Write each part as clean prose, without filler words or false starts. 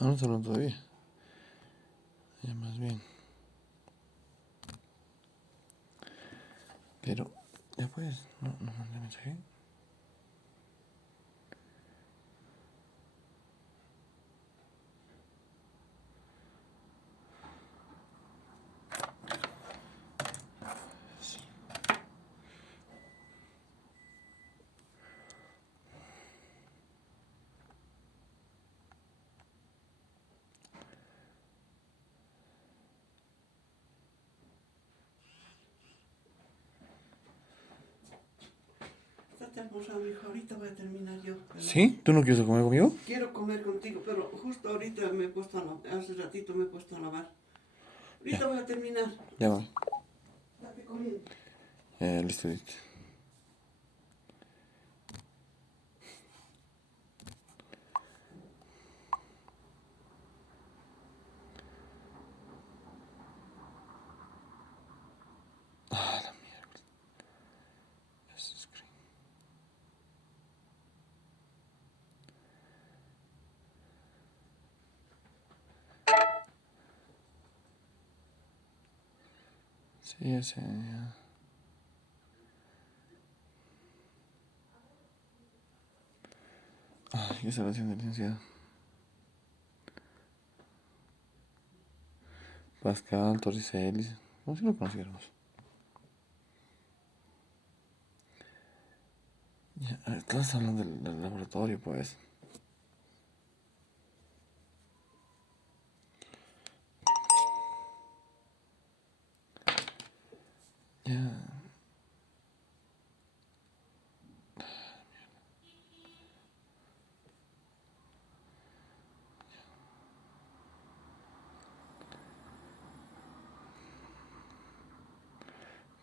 Ah, no solo todavía. Ya más bien. Pero, ya pues, no mandé mensaje. Estate almorzando, hijo. Ahorita voy a terminar yo. ¿Sí? ¿Tú no quieres comer conmigo? Quiero comer contigo, pero justo ahorita me he puesto a lavar. Hace ratito me he puesto a lavar. Ya, Ahorita voy a terminar. ya va. Date comiendo. Listo, listo. Ah, la mierda. Sí, ya sé, ya. Ay, qué salvación de licenciado. Pascal, Torricelis. No sé si lo conociéramos. Ya, estás hablando del laboratorio, pues. Ya.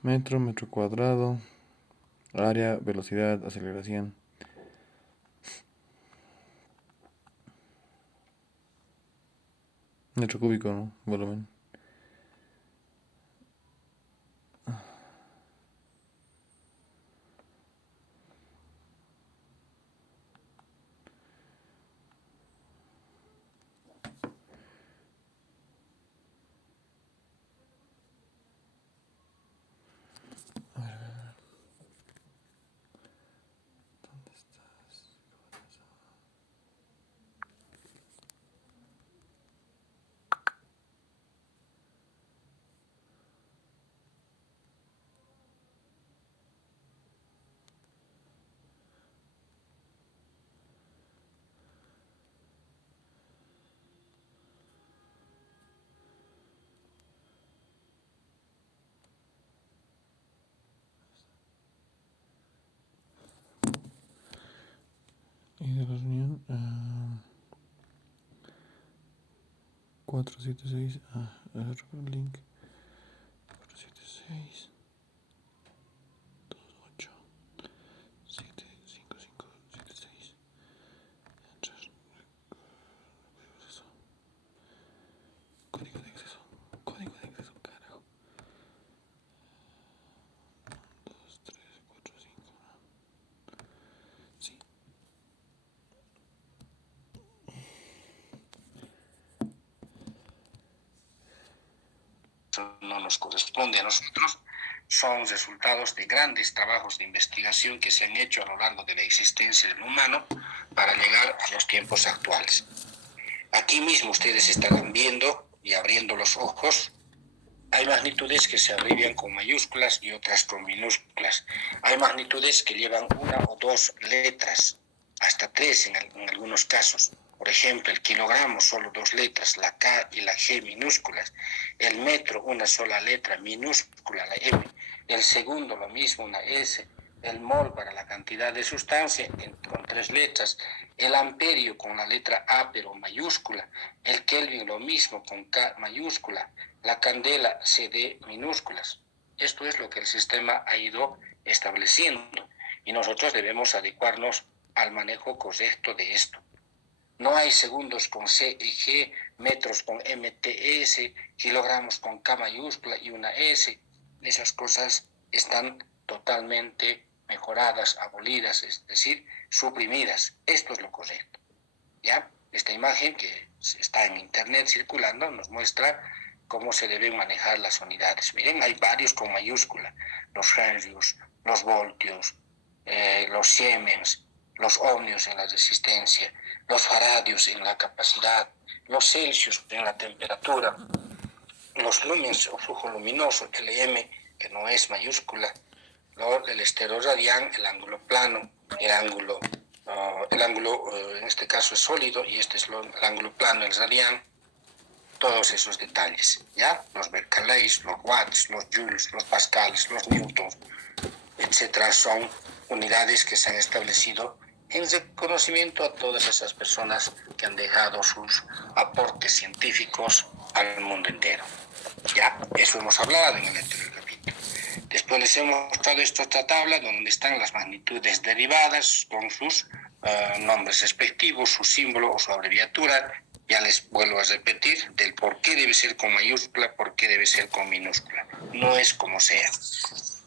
Metro cuadrado. Área, velocidad, aceleración. Metro cúbico, ¿no? Volumen. Y de la reunión. 476. Link. 476. 28. 75576. Entrar. Código de acceso. Código de acceso, carajo. 2, 3, 4, 5. Sí. No nos corresponde a nosotros, son resultados de grandes trabajos de investigación que se han hecho a lo largo de la existencia del humano para llegar a los tiempos actuales. Aquí mismo ustedes estarán viendo y abriendo los ojos. Hay magnitudes que se abrevian con mayúsculas y otras con minúsculas. Hay magnitudes que llevan una o dos letras, hasta tres en algunos casos. Por ejemplo, el kilogramo, solo dos letras, la K y la G minúsculas. El metro, una sola letra minúscula, la M. El segundo, lo mismo, una S. El mol para la cantidad de sustancia con tres letras. El amperio con la letra A pero mayúscula. El Kelvin, lo mismo, con K mayúscula. La candela, CD minúsculas. Esto es lo que el sistema ha ido estableciendo y nosotros debemos adecuarnos al manejo correcto de esto. No hay segundos con C y G, metros con MTS, kilogramos con K mayúscula y una S. Esas cosas están totalmente mejoradas, abolidas, es decir, suprimidas. Esto es lo correcto. ¿Ya? Esta imagen que está en internet circulando nos muestra cómo se deben manejar las unidades. Miren, hay varios con mayúscula: los henrios, los voltios, los siemens, los ohmios en la resistencia, los faradios en la capacidad, los celsius en la temperatura, los lumens o flujo luminoso, LM, que no es mayúscula, el estero radián, el ángulo plano, el ángulo en este caso es sólido, y este es el ángulo plano, el radián. Todos esos detalles, ¿ya? Los Berkeley, los watts, los joules, los pascals, los newtons, etcétera, son unidades que se han establecido en reconocimiento a todas esas personas que han dejado sus aportes científicos al mundo entero. Ya, eso hemos hablado en el anterior capítulo. Después les hemos mostrado esta tabla donde están las magnitudes derivadas con sus nombres respectivos, su símbolo o su abreviatura. Ya les vuelvo a repetir del por qué debe ser con mayúscula, por qué debe ser con minúscula. No es como sea.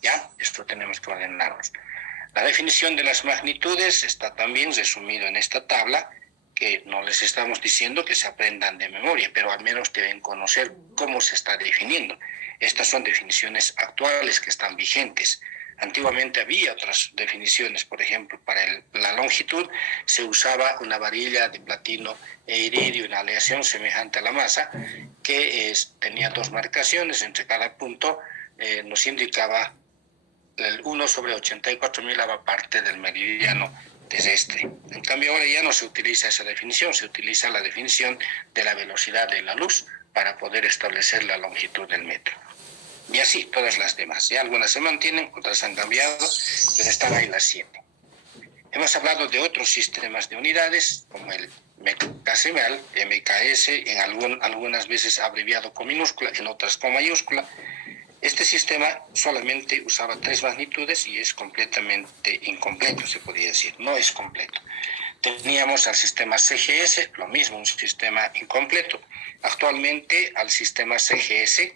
¿Ya? Esto tenemos que ordenarnos. La definición de las magnitudes está también resumido en esta tabla, que no les estamos diciendo que se aprendan de memoria, pero al menos deben conocer cómo se está definiendo. Estas son definiciones actuales que están vigentes. Antiguamente había otras definiciones, por ejemplo, para la longitud se usaba una varilla de platino e iridio, una aleación semejante a la masa, que tenía dos marcaciones. Entre cada punto nos indicaba el 1 sobre 84.000ª parte del meridiano terrestre. En cambio, ahora ya no se utiliza esa definición, se utiliza la definición de la velocidad de la luz para poder establecer la longitud del metro. Y así todas las demás. Ya algunas se mantienen, otras han cambiado, pero están ahí las 7. Hemos hablado de otros sistemas de unidades, como el mecasimal, MKS, algunas veces abreviado con minúscula, en otras con mayúscula. Este sistema solamente usaba 3 magnitudes y es completamente incompleto, se podría decir, no es completo. Teníamos al sistema CGS, lo mismo, un sistema incompleto. Actualmente al sistema CGS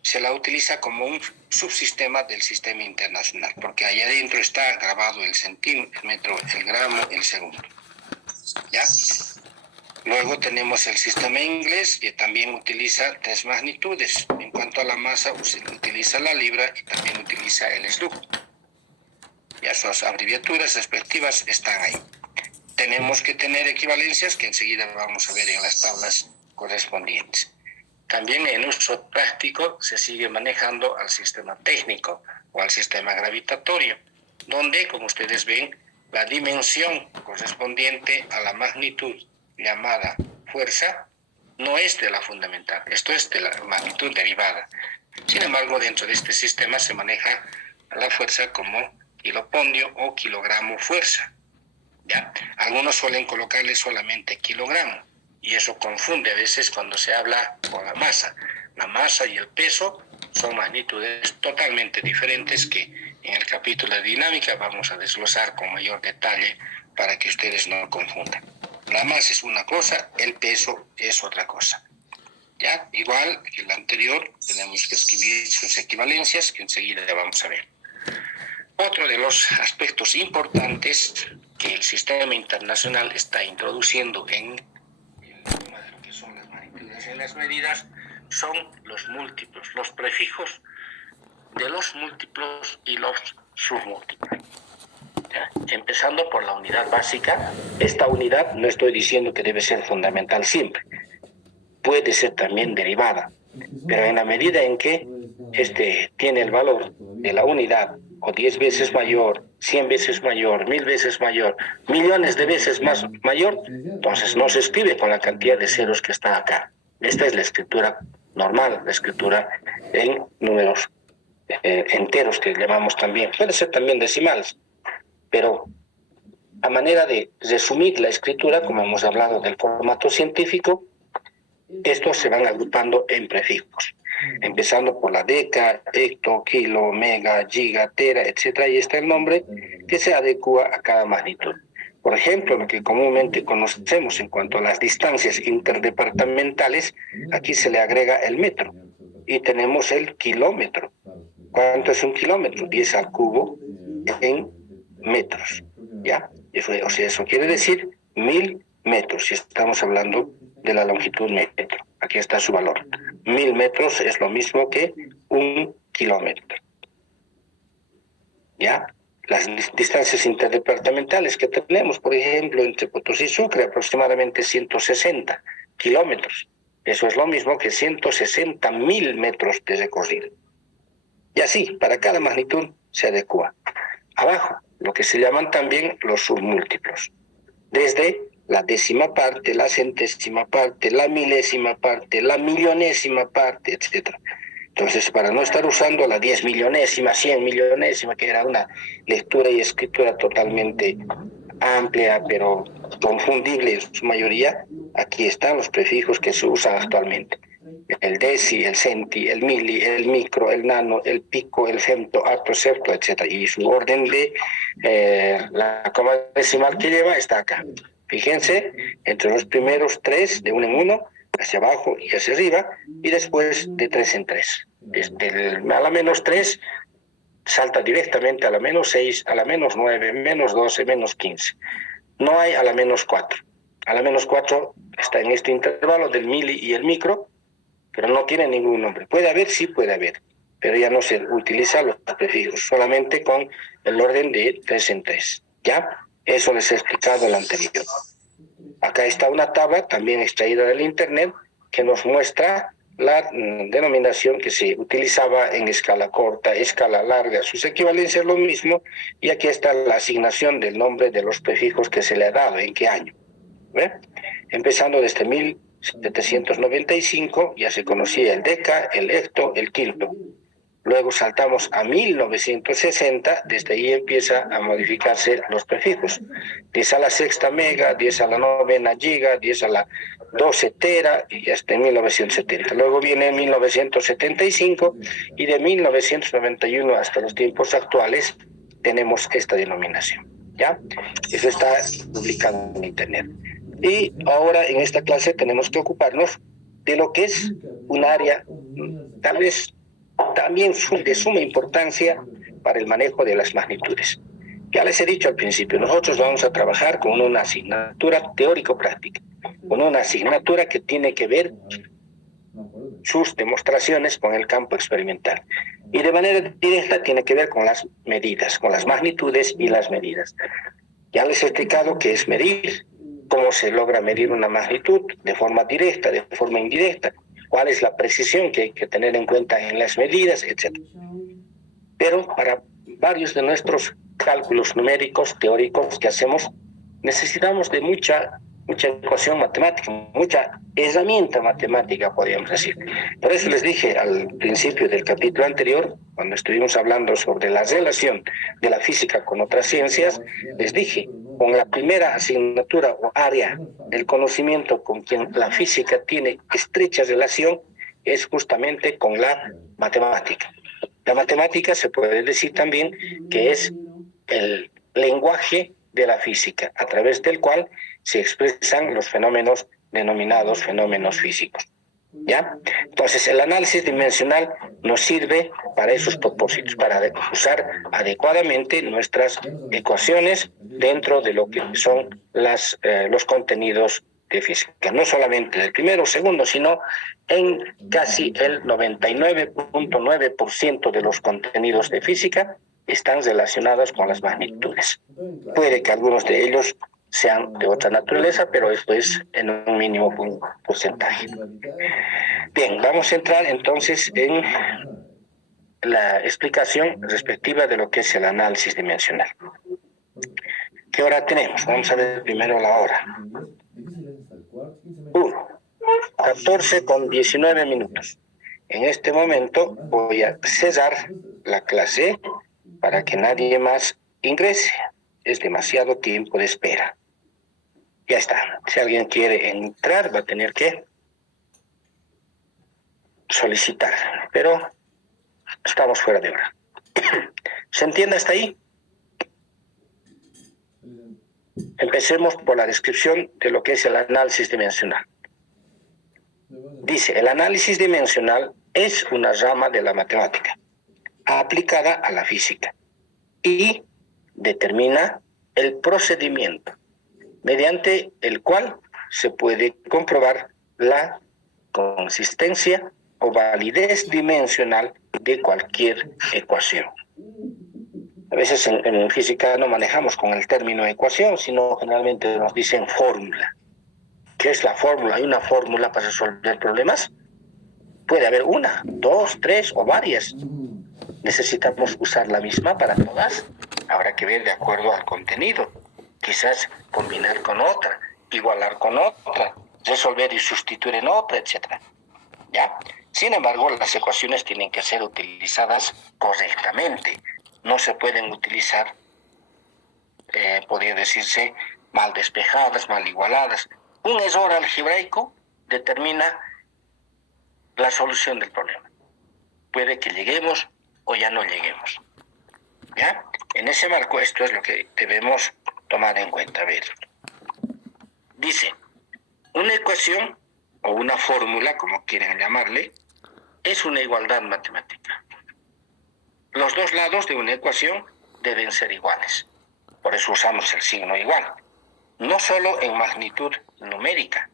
se la utiliza como un subsistema del sistema internacional, porque allá adentro está grabado el centímetro, el metro, el gramo, el segundo. ¿Ya? Luego tenemos el sistema inglés, que también utiliza 3 magnitudes. En cuanto a la masa, se utiliza la libra y también utiliza el slug. Ya sus abreviaturas respectivas están ahí. Tenemos que tener equivalencias que enseguida vamos a ver en las tablas correspondientes. También en uso práctico se sigue manejando al sistema técnico o al sistema gravitatorio, donde, como ustedes ven, la dimensión correspondiente a la magnitud llamada fuerza no es de la fundamental, esto es de la magnitud derivada. Sin embargo, dentro de este sistema se maneja la fuerza como kilopondio o kilogramo fuerza. ¿Ya? Algunos suelen colocarle solamente kilogramo, y eso confunde a veces cuando se habla con la masa. La masa y el peso son magnitudes totalmente diferentes que en el capítulo de dinámica vamos a desglosar con mayor detalle para que ustedes no confundan. La masa es una cosa, el peso es otra cosa. ¿Ya? Igual que el anterior, tenemos que escribir sus equivalencias, que enseguida vamos a ver. Otro de los aspectos importantes que el sistema internacional está introduciendo en el tema de lo que son las magnitudes en las medidas son los múltiplos, los prefijos de los múltiplos y los submúltiplos. ¿Ya? Empezando por la unidad básica. Esta unidad no estoy diciendo que debe ser fundamental siempre, puede ser también derivada, pero en la medida en que tiene el valor de la unidad o 10 veces mayor, 100 veces mayor, 1000 veces mayor, millones de veces más mayor, entonces no se escribe con la cantidad de ceros que está acá. Esta es la escritura normal, la escritura en números enteros que llamamos también. Puede ser también decimales, pero a manera de resumir la escritura, como hemos hablado del formato científico, estos se van agrupando en prefijos, empezando por la deca, hecto, kilo, mega, giga, tera, etc. Y está el nombre que se adecua a cada magnitud. Por ejemplo, lo que comúnmente conocemos en cuanto a las distancias interdepartamentales, aquí se le agrega el metro y tenemos el kilómetro. ¿Cuánto es un kilómetro? 10 al cubo en metros. ¿Ya? Eso quiere decir 1000 metros, y estamos hablando de la longitud metro. Aquí está su valor. 1000 metros es lo mismo que 1 kilómetro. ¿Ya? Las distancias interdepartamentales que tenemos, por ejemplo, entre Potosí y Sucre, aproximadamente 160 kilómetros. Eso es lo mismo que 160.000 metros de recorrido. Y así, para cada magnitud se adecua. Abajo, lo que se llaman también los submúltiplos. Desde la décima parte, la centésima parte, la milésima parte, la millonésima parte, etc. Entonces, para no estar usando la 10 millonésima, 100 millonésima, que era una lectura y escritura totalmente amplia, pero confundible en su mayoría, aquí están los prefijos que se usan actualmente. El deci, el centi, el mili, el micro, el nano, el pico, el femto, atto, septo, etc. Y su orden de la coma decimal que lleva está acá. Fíjense, entre los primeros 3, de 1 en 1, hacia abajo y hacia arriba, y después de 3 en 3. Desde a la menos 3 salta directamente a la menos 6, a la menos 9, menos 12, menos 15. No hay a la menos 4. A la menos 4 está en este intervalo del mili y el micro, pero no tiene ningún nombre. Puede haber, sí puede haber, pero ya no se utiliza los prefijos, solamente con el orden de 3 en 3. ¿Ya? Eso les he explicado en el anterior. Acá está una tabla también extraída del internet que nos muestra la denominación que se utilizaba en escala corta, escala larga, sus equivalencias lo mismo, y aquí está la asignación del nombre de los prefijos que se le ha dado, en qué año. ¿Ve? Empezando desde 1795 ya se conocía el deca, el hecto, el quilto. Luego saltamos a 1960, desde ahí empieza a modificarse los prefijos. 10 a la sexta mega, 10 a la novena giga, 10 a la 12 tera, y hasta en 1970. Luego viene 1975, y de 1991 hasta los tiempos actuales tenemos esta denominación. ¿Ya? Eso está publicado en internet. Y ahora en esta clase tenemos que ocuparnos de lo que es un área tal vez también de suma importancia para el manejo de las magnitudes. Ya les he dicho al principio, nosotros vamos a trabajar con una asignatura teórico-práctica, con una asignatura que tiene que ver sus demostraciones con el campo experimental. Y de manera directa tiene que ver con las medidas, con las magnitudes y las medidas. Ya les he explicado qué es medir, cómo se logra medir una magnitud de forma directa, de forma indirecta, cuál es la precisión que hay que tener en cuenta en las medidas, etc. Pero para varios de nuestros cálculos numéricos, teóricos que hacemos, necesitamos de mucha ecuación matemática, mucha herramienta matemática, podríamos decir. Por eso les dije al principio del capítulo anterior, cuando estuvimos hablando sobre la relación de la física con otras ciencias, les dije, con la primera asignatura o área del conocimiento con quien la física tiene estrecha relación es justamente con la matemática. La matemática se puede decir también que es el lenguaje de la física, a través del cual se expresan los fenómenos denominados fenómenos físicos. ¿Ya? Entonces, el análisis dimensional nos sirve para esos propósitos, para usar adecuadamente nuestras ecuaciones dentro de lo que son los contenidos de física. No solamente del primero o segundo, sino en casi el 99.9% de los contenidos de física están relacionados con las magnitudes. Puede que algunos de ellos sean de otra naturaleza, pero esto es en un mínimo porcentaje. Bien, vamos a entrar entonces en la explicación respectiva de lo que es el análisis dimensional. ¿Qué hora tenemos? Vamos a ver primero la hora. 14:19. En este momento voy a cerrar la clase para que nadie más ingrese. Es demasiado tiempo de espera. Ya está. Si alguien quiere entrar, va a tener que solicitar. Pero estamos fuera de hora. ¿Se entiende hasta ahí? Empecemos por la descripción de lo que es el análisis dimensional. Dice, el análisis dimensional es una rama de la matemática aplicada a la física y determina el procedimiento mediante el cual se puede comprobar la consistencia o validez dimensional de cualquier ecuación. A veces en física no manejamos con el término ecuación, sino generalmente nos dicen fórmula. ¿Qué es la fórmula? ¿Hay una fórmula para resolver problemas? Puede haber una, dos, tres o varias. ¿Necesitamos usar la misma para todas? Habrá que ver de acuerdo al contenido. Quizás combinar con otra, igualar con otra, resolver y sustituir en otra, etc. ¿Ya? Sin embargo, las ecuaciones tienen que ser utilizadas correctamente. No se pueden utilizar, podría decirse, mal despejadas, mal igualadas. Un error algebraico determina la solución del problema. Puede que lleguemos o ya no lleguemos. ¿Ya? En ese marco, esto es lo que debemos tomar en cuenta. A ver. Dice, una ecuación o una fórmula, como quieren llamarle, es una igualdad matemática. Los dos lados de una ecuación deben ser iguales. Por eso usamos el signo igual. No solo en magnitud numérica,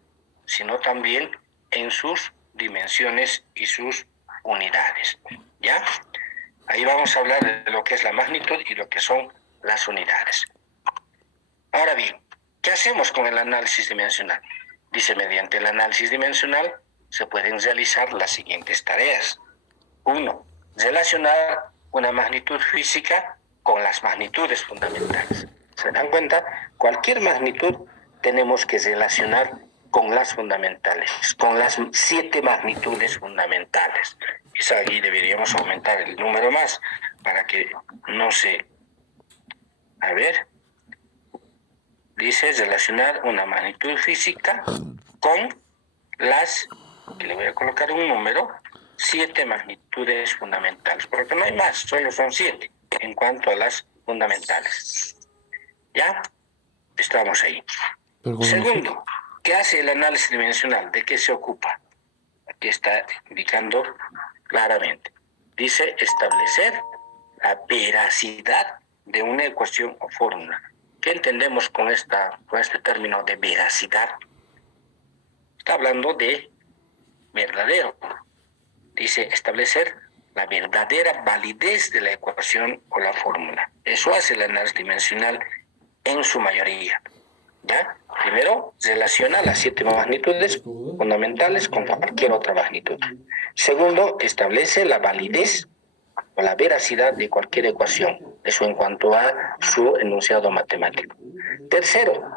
sino también en sus dimensiones y sus unidades. ¿Ya? Ahí vamos a hablar de lo que es la magnitud y lo que son las unidades. Ahora bien, ¿qué hacemos con el análisis dimensional? Dice, mediante el análisis dimensional se pueden realizar las siguientes tareas. 1. Relacionar una magnitud física con las magnitudes fundamentales. ¿Se dan cuenta? Cualquier magnitud tenemos que relacionar con las fundamentales, con las 7 magnitudes fundamentales. Quizá aquí deberíamos aumentar el número más para que no se... A ver, dice relacionar una magnitud física con las, que le voy a colocar un número, 7 magnitudes fundamentales, porque no hay más, solo son 7 en cuanto a las fundamentales. ¿Ya? Estamos ahí. Segundo, ¿qué hace el análisis dimensional? ¿De qué se ocupa? Aquí está indicando claramente. Dice establecer la veracidad de una ecuación o fórmula. ¿Qué entendemos con este término de veracidad? Está hablando de verdadero. Dice establecer la verdadera validez de la ecuación o la fórmula. Eso hace el análisis dimensional en su mayoría. ¿Ya? Primero, relaciona las 7 magnitudes fundamentales con cualquier otra magnitud. Segundo, establece la validez o la veracidad de cualquier ecuación. Eso en cuanto a su enunciado matemático. Tercero,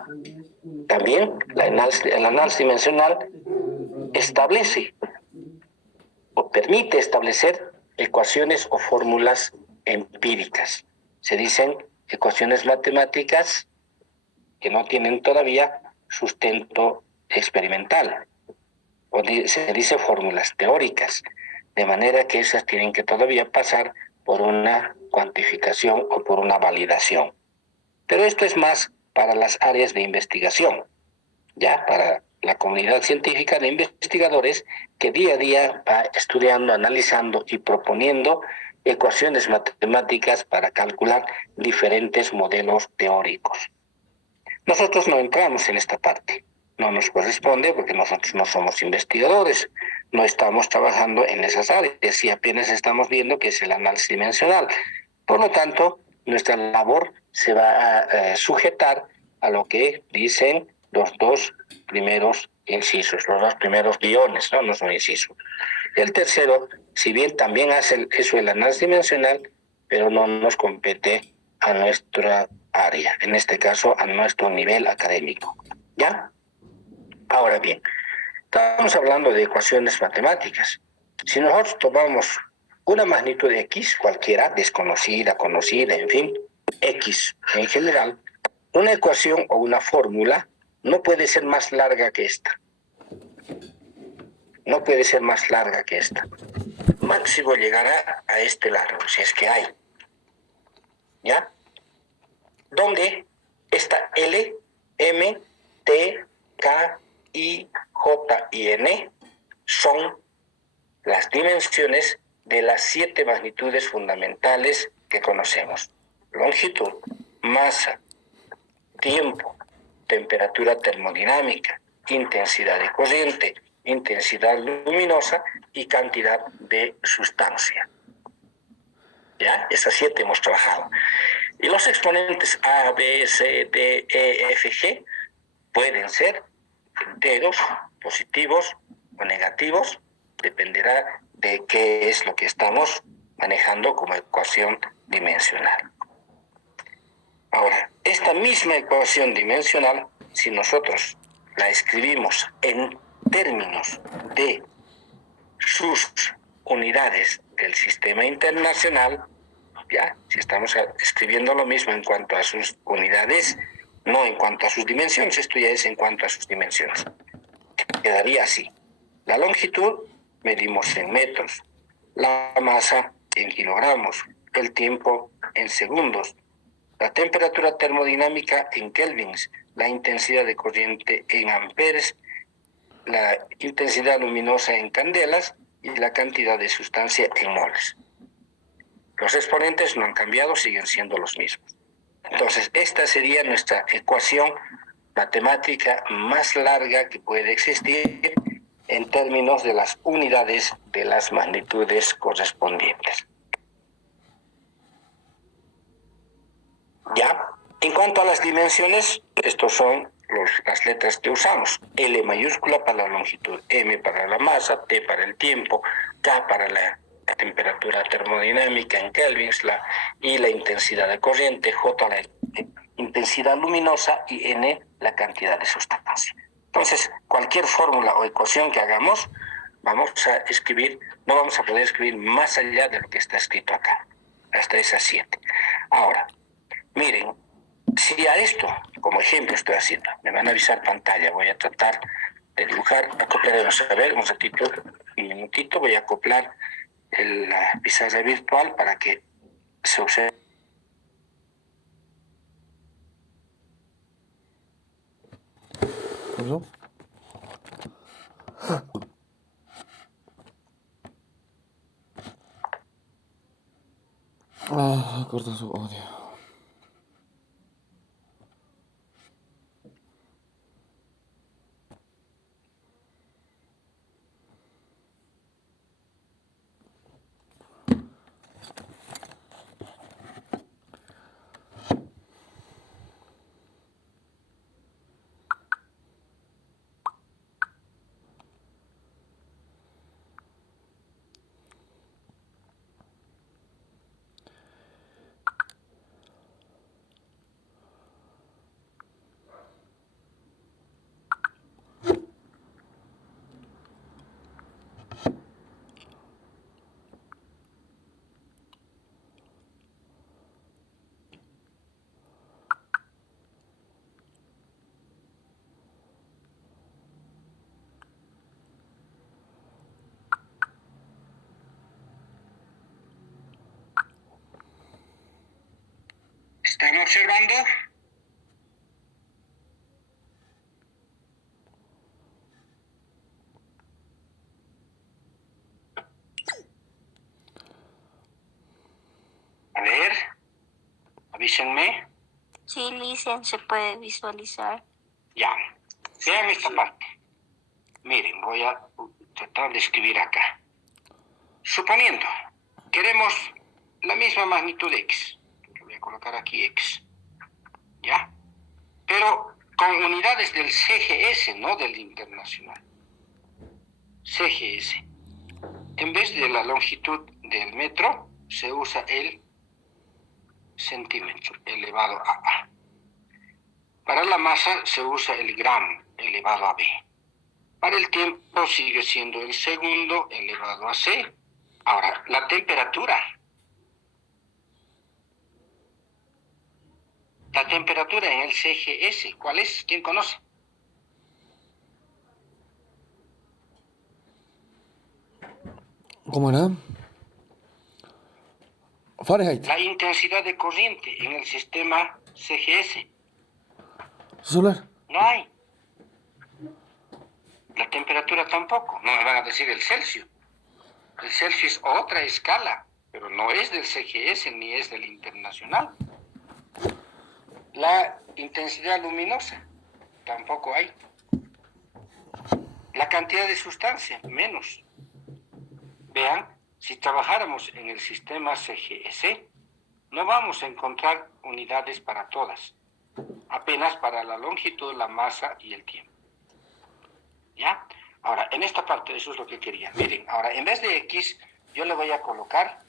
también el análisis dimensional establece o permite establecer ecuaciones o fórmulas empíricas. Se dicen ecuaciones matemáticas que no tienen todavía sustento experimental. O se dice fórmulas teóricas, de manera que esas tienen que todavía pasar por una cuantificación o por una validación. Pero esto es más para las áreas de investigación, ya para la comunidad científica de investigadores que día a día va estudiando, analizando y proponiendo ecuaciones matemáticas para calcular diferentes modelos teóricos. Nosotros no entramos en esta parte, no nos corresponde porque nosotros no somos investigadores, no estamos trabajando en esas áreas y apenas estamos viendo qué es el análisis dimensional. Por lo tanto, nuestra labor se va a sujetar a lo que dicen los 2 primeros incisos, los 2 primeros guiones, no son incisos. El tercero, si bien también hace eso el análisis dimensional, pero no nos compete a nuestra área, en este caso a nuestro nivel académico. ¿Ya? Ahora bien, estamos hablando de ecuaciones matemáticas. Si nosotros tomamos una magnitud de X, cualquiera, desconocida, conocida, en fin, X en general, una ecuación o una fórmula no puede ser más larga que esta. No puede ser más larga que esta. Máximo llegará a este largo, si es que hay. ¿Ya? Donde está L, M, T, K, I, J y N son las dimensiones de las 7 magnitudes fundamentales que conocemos. Longitud, masa, tiempo, temperatura termodinámica, intensidad de corriente, intensidad luminosa y cantidad de sustancia. ¿Ya? Esas 7 hemos trabajado. Y los exponentes A, B, C, D, E, F, G pueden ser enteros, positivos o negativos, dependerá de qué es lo que estamos manejando como ecuación dimensional. Ahora, esta misma ecuación dimensional, si nosotros la escribimos en términos de sus unidades del sistema internacional, ya, si estamos escribiendo lo mismo en cuanto a sus unidades, no en cuanto a sus dimensiones, esto ya es en cuanto a sus dimensiones. Quedaría así. La longitud medimos en metros, la masa en kilogramos, el tiempo en segundos, la temperatura termodinámica en kelvins, la intensidad de corriente en amperes, la intensidad luminosa en candelas y la cantidad de sustancia en moles. Los exponentes no han cambiado, siguen siendo los mismos. Entonces, esta sería nuestra ecuación matemática más larga que puede existir en términos de las unidades de las magnitudes correspondientes. Ya, en cuanto a las dimensiones, estos son las letras que usamos. L mayúscula para la longitud, M para la masa, T para el tiempo, K para la temperatura termodinámica en kelvins, I la intensidad de corriente, J la intensidad luminosa y N la cantidad de sustancia. Entonces, cualquier fórmula o ecuación que hagamos, vamos a escribir, no vamos a poder escribir más allá de lo que está escrito acá, hasta esas 7. Ahora, miren, si a esto, como ejemplo estoy haciendo, me van a avisar pantalla, voy a tratar de dibujar, acoplaremos a ver, un ratito, un minutito, voy a acoplar la pizarra virtual para que se observe. ¿Eso? Ah, corta su audio. ¿Están observando? A ver, avísenme. Sí, Licen, se puede visualizar. Ya, vean esta parte. Miren, voy a tratar de escribir acá. Suponiendo, queremos la misma magnitud X. Voy a colocar aquí X. ¿Ya? Pero con unidades del CGS, no del internacional. CGS. En vez de la longitud del metro, se usa el centímetro elevado a A. Para la masa se usa el gramo elevado a B. Para el tiempo sigue siendo el segundo elevado a C. Ahora, la temperatura. La temperatura en el CGS, ¿cuál es? ¿Quién conoce? ¿Cómo era? Fahrenheit. La intensidad de corriente en el sistema CGS. Solar. No hay. La temperatura tampoco. No me van a decir el Celsius. El Celsius es otra escala, pero no es del CGS ni es del internacional. La intensidad luminosa. tampoco hay. La cantidad de sustancia, menos. Vean, si trabajáramos en el sistema CGS, no vamos a encontrar unidades para todas, apenas para la longitud, la masa y el tiempo. ¿Ya? Ahora, en esta parte, eso es lo que quería. Miren, ahora, en vez de X, yo le voy a colocar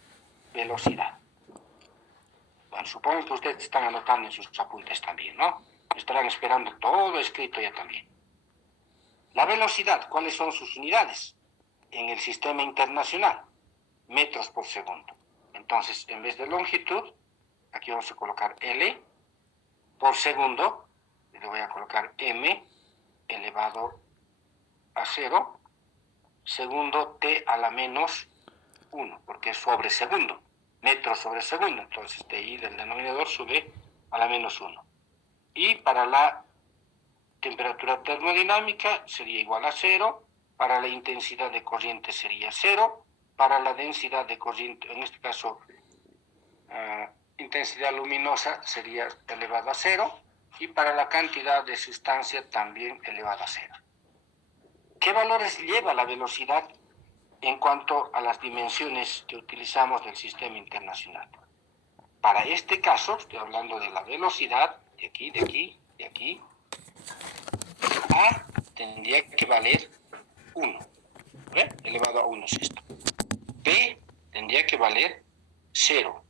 velocidad. Bueno, supongo que ustedes están anotando en sus apuntes también, ¿no? Estarán esperando todo escrito ya también. La velocidad, ¿cuáles son sus unidades? En el sistema internacional, metros por segundo. Entonces, en vez de longitud, aquí vamos a colocar L por segundo, y le voy a colocar M elevado a 0, segundo T a la menos 1, porque es sobre segundo, metros sobre segundo. Entonces, TI del denominador sube a la menos 1. Y para la temperatura termodinámica sería igual a 0, para la intensidad de corriente sería 0, para la densidad de corriente, en este caso, intensidad luminosa sería elevado a 0, y para la cantidad de sustancia también elevado a 0. ¿Qué valores lleva la velocidad en cuanto a las dimensiones que utilizamos del sistema internacional? Para este caso, estoy hablando de la velocidad, de aquí, de aquí, de aquí. A tendría que valer 1, ¿ve? Elevado a 1 es esto. B tendría que valer 0.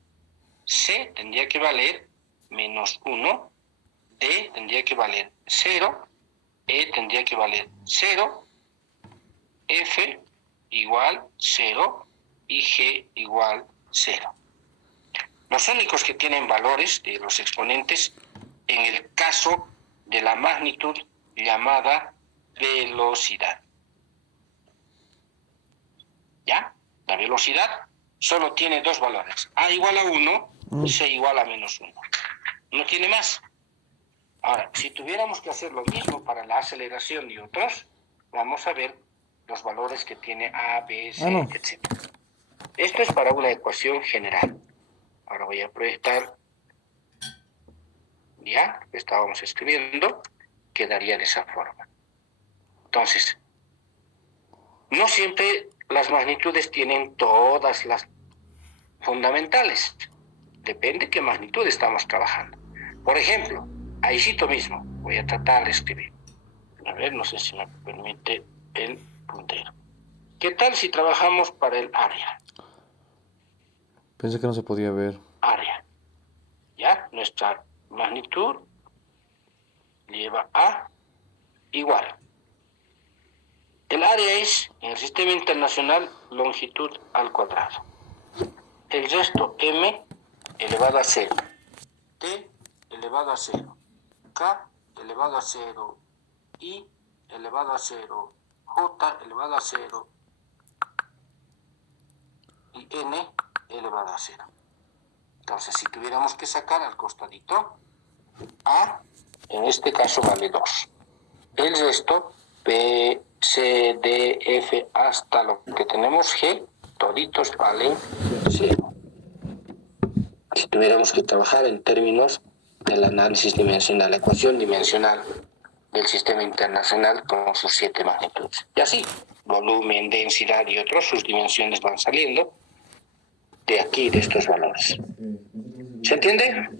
C tendría que valer menos 1. D tendría que valer 0. E tendría que valer 0. F igual 0 y G igual 0. Los únicos que tienen valores de los exponentes en el caso de la magnitud llamada velocidad. ¿Ya? La velocidad solo tiene dos valores. A igual a 1, C igual a menos 1. No tiene más. Ahora, si tuviéramos que hacer lo mismo para la aceleración y otros, vamos a ver los valores que tiene A, B, C, etc. Esto es para una ecuación general. Ahora voy a proyectar, ya, lo que estábamos escribiendo, quedaría de esa forma. Entonces, no siempre las magnitudes tienen todas las fundamentales. Depende qué magnitud estamos trabajando. Por ejemplo, ahí cito mismo, voy a tratar de escribir. A ver, no sé si me permite el puntero. ¿Qué tal si trabajamos para el área? Pensé que no se podía ver. Área. ¿Ya? Nuestra magnitud lleva a igual. El área es, en el sistema internacional, longitud al cuadrado. El resto, m elevado a 0. T elevado a 0. K elevado a 0. I elevado a 0. J elevado a 0. Y n elevado a 0. Entonces, si tuviéramos que sacar al costadito, A, en este caso vale 2. El resto, B, C, D, F, hasta lo que tenemos G, toditos valen 0. Si tuviéramos que trabajar en términos del análisis dimensional, la ecuación dimensional del sistema internacional con sus 7 magnitudes. Y así, volumen, densidad y otros, sus dimensiones van saliendo de aquí, de estos valores. ¿Se entiende?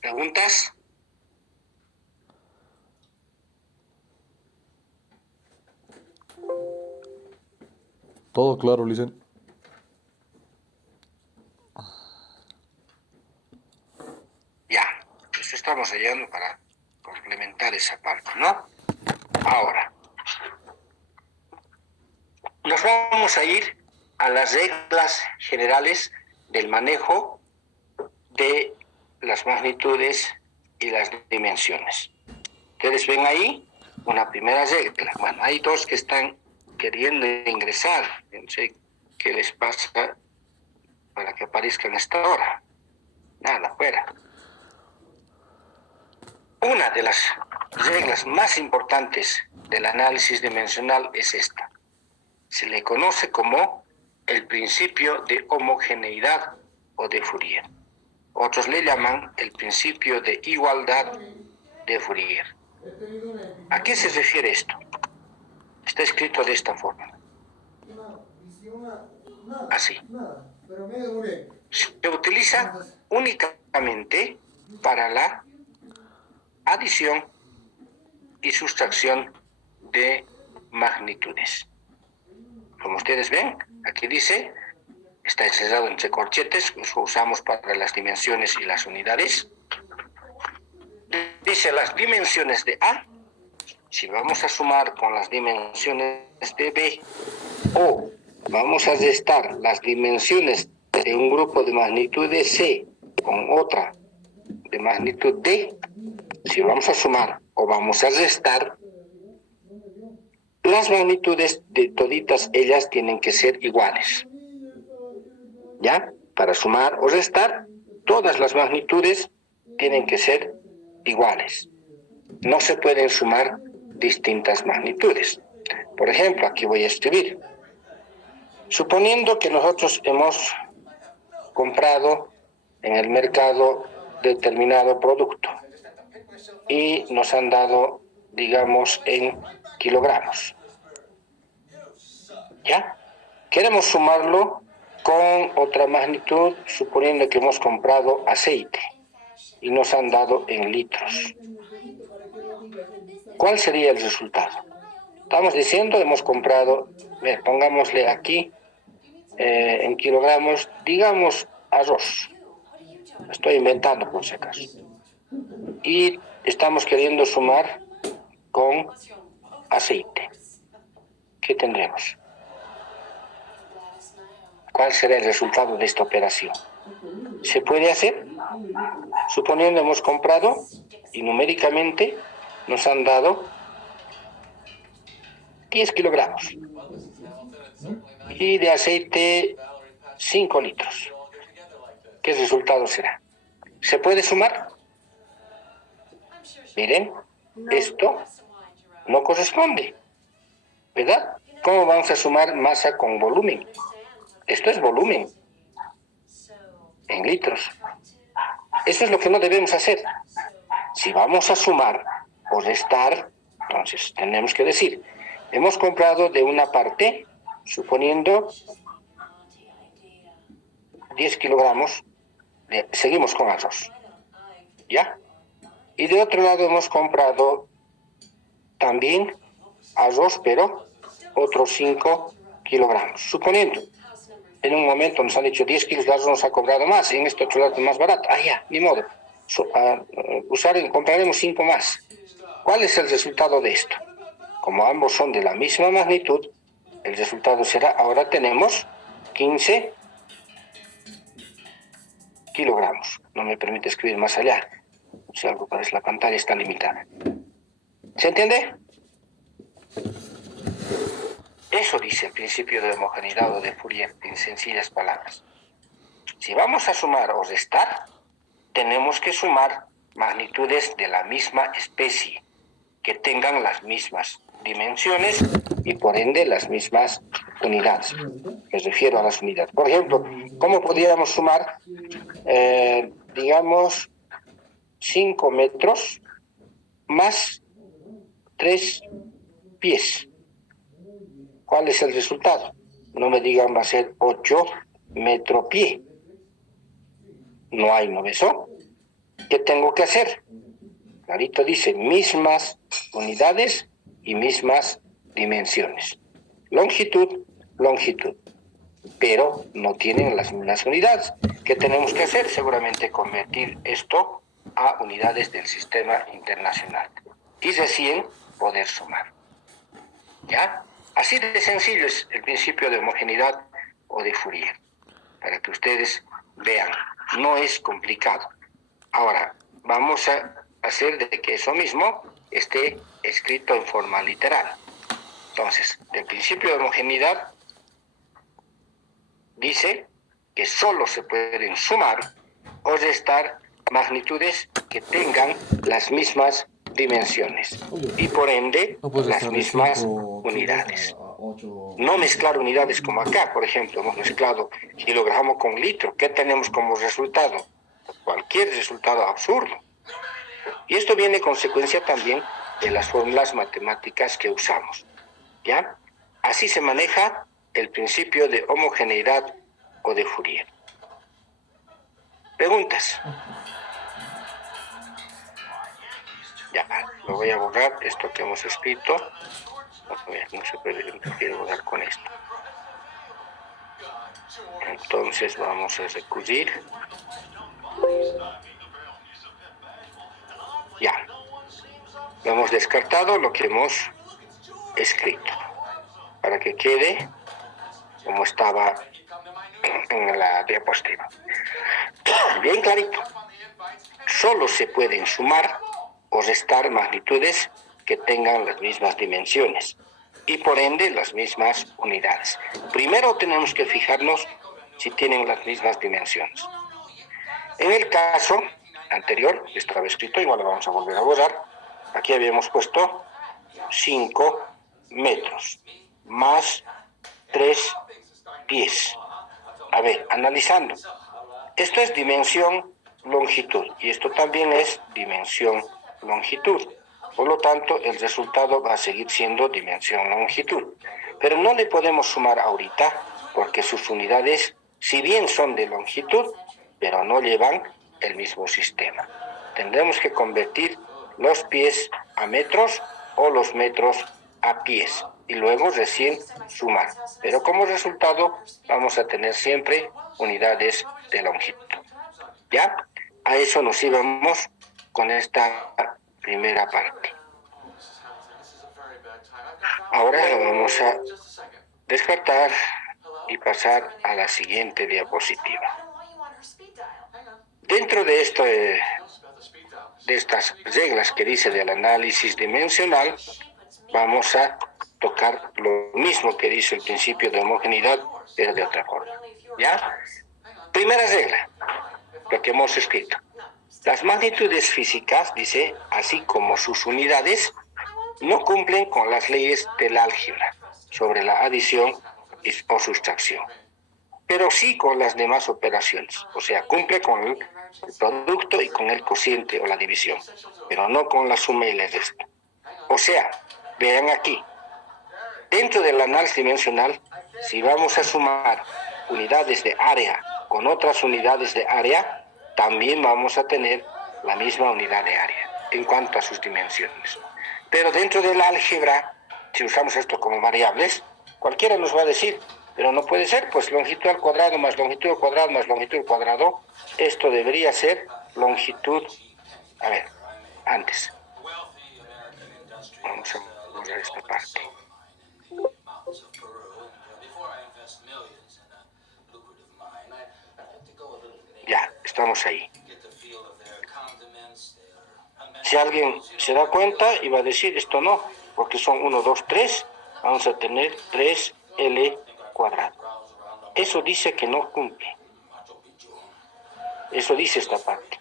¿Preguntas? Todo claro, Licen. Ya, pues estamos llegando para complementar esa parte, ¿no? Ahora, nos vamos a ir a las reglas generales del manejo de las magnitudes y las dimensiones. Ustedes ven ahí una primera regla. Bueno, hay dos que están queriendo ingresar. No sé qué les pasa para que aparezcan a esta hora. Nada, fuera. Una de las reglas más importantes del análisis dimensional es esta. se le conoce como el principio de homogeneidad o de Fourier. Otros le llaman el principio de igualdad de Fourier. ¿A qué se refiere esto? Está escrito de esta forma. Así. Se utiliza únicamente para la adición y sustracción de magnitudes. Como ustedes ven, aquí dice, está encerrado entre corchetes, lo usamos para las dimensiones y las unidades. Dice las dimensiones de A, si vamos a sumar con las dimensiones de B, o vamos a restar las dimensiones de un grupo de magnitud de C con otra de magnitud D, si vamos a sumar o vamos a restar, las magnitudes de toditas ellas tienen que ser iguales. ¿Ya? Para sumar o restar, todas las magnitudes tienen que ser iguales. No se pueden sumar distintas magnitudes. Por ejemplo, aquí voy a escribir. Suponiendo que nosotros hemos comprado en el mercado determinado producto y nos han dado, digamos, en kilogramos. ¿Ya? Queremos sumarlo con otra magnitud, suponiendo que hemos comprado aceite y nos han dado en litros. ¿Cuál sería el resultado? Estamos diciendo, hemos comprado, pongámosle aquí, en kilogramos, digamos, arroz. Estoy inventando por si acaso. Y estamos queriendo sumar con aceite. ¿Qué tendremos? ¿Cuál será el resultado de esta operación? ¿Se puede hacer? Suponiendo hemos comprado y numéricamente nos han dado 10 kilogramos y de aceite 5 litros. ¿Qué resultado será? ¿Se puede sumar? Miren, esto no corresponde, ¿verdad? ¿Cómo vamos a sumar masa con volumen? Esto es volumen en litros. Eso es lo que no debemos hacer. Si vamos a sumar o restar, entonces tenemos que decir, hemos comprado de una parte, suponiendo 10 kilogramos, seguimos con arroz, ¿ya? Y de otro lado hemos comprado también arroz, pero otros 5 kilogramos, suponiendo. En un momento nos han dicho 10 kilos de arroz nos ha cobrado más, y en este otro lado más barato. Ya, ni modo. Compraremos 5 más. ¿Cuál es el resultado de esto? Como ambos son de la misma magnitud, el resultado será, ahora tenemos 15 kilogramos. No me permite escribir más allá. Si algo parece, la pantalla está limitada. ¿Se entiende? Eso dice el principio de homogeneidad o de Fourier, en sencillas palabras. Si vamos a sumar o restar, tenemos que sumar magnitudes de la misma especie, que tengan las mismas dimensiones y por ende las mismas unidades. Me refiero a las unidades. Por ejemplo, ¿cómo podríamos sumar, digamos, 5 metros más 3 pies? ¿Cuál es el resultado? No me digan va a ser 8 metro pie. No hay, ¿no ves? ¿Qué tengo que hacer? Clarito dice, mismas unidades y mismas dimensiones. Longitud, longitud. Pero no tienen las mismas unidades. ¿Qué tenemos que hacer? Seguramente convertir esto a unidades del sistema internacional. Y recién poder sumar. ¿Ya? Así de sencillo es el principio de homogeneidad o de Fourier. Para que ustedes vean, no es complicado. Ahora, vamos a hacer de que eso mismo esté escrito en forma literal. Entonces, el principio de homogeneidad dice que solo se pueden sumar o restar magnitudes que tengan las mismas dimensiones y por ende las mismas unidades. No mezclar unidades como acá, por ejemplo, hemos mezclado kilogramo con litro. ¿Qué tenemos como resultado? Cualquier resultado absurdo. Y esto viene consecuencia también de las fórmulas matemáticas que usamos. ¿Ya? Así se maneja el principio de homogeneidad o de Fourier. ¿Preguntas? Ya, lo voy a borrar, esto que hemos escrito. No se puede, no quiero borrar con esto. Entonces vamos a recurrir. Ya. Lo hemos descartado lo que hemos escrito. Para que quede como estaba en la diapositiva. Bien clarito. Solo se pueden sumar o restar magnitudes que tengan las mismas dimensiones y por ende las mismas unidades. Primero tenemos que fijarnos si tienen las mismas dimensiones. En el caso anterior, estaba escrito, igual lo vamos a volver a borrar, aquí habíamos puesto 5 metros más 3 pies. A ver, analizando. Esto es dimensión longitud y esto también es dimensión longitud. Por lo tanto, el resultado va a seguir siendo dimensión longitud. Pero no le podemos sumar ahorita porque sus unidades, si bien son de longitud, pero no llevan el mismo sistema. Tendremos que convertir los pies a metros o los metros a pies y luego recién sumar. Pero como resultado vamos a tener siempre unidades de longitud. ¿Ya? A eso nos íbamos con esta primera parte. Ahora vamos a descartar y pasar a la siguiente diapositiva. Dentro de estas reglas que dice del análisis dimensional, vamos a tocar lo mismo que dice el principio de homogeneidad, pero de otra forma. ¿Ya? Primera regla, lo que hemos escrito. Las magnitudes físicas, dice, así como sus unidades, no cumplen con las leyes del álgebra sobre la adición o sustracción, pero sí con las demás operaciones. O sea, cumple con el producto y con el cociente o la división, pero no con la suma y la resta. O sea, vean aquí, dentro del análisis dimensional, si vamos a sumar unidades de área con otras unidades de área, también vamos a tener la misma unidad de área en cuanto a sus dimensiones. Pero dentro del álgebra, si usamos esto como variables, cualquiera nos va a decir, pero no puede ser, pues longitud al cuadrado más longitud al cuadrado más longitud al cuadrado, esto debería ser longitud, a ver, antes. Vamos a borrar esta parte. Ya, estamos ahí. Si alguien se da cuenta y va a decir esto no, porque son 1, 2, 3, vamos a tener 3L cuadrado. Eso dice que no cumple. Eso dice esta parte.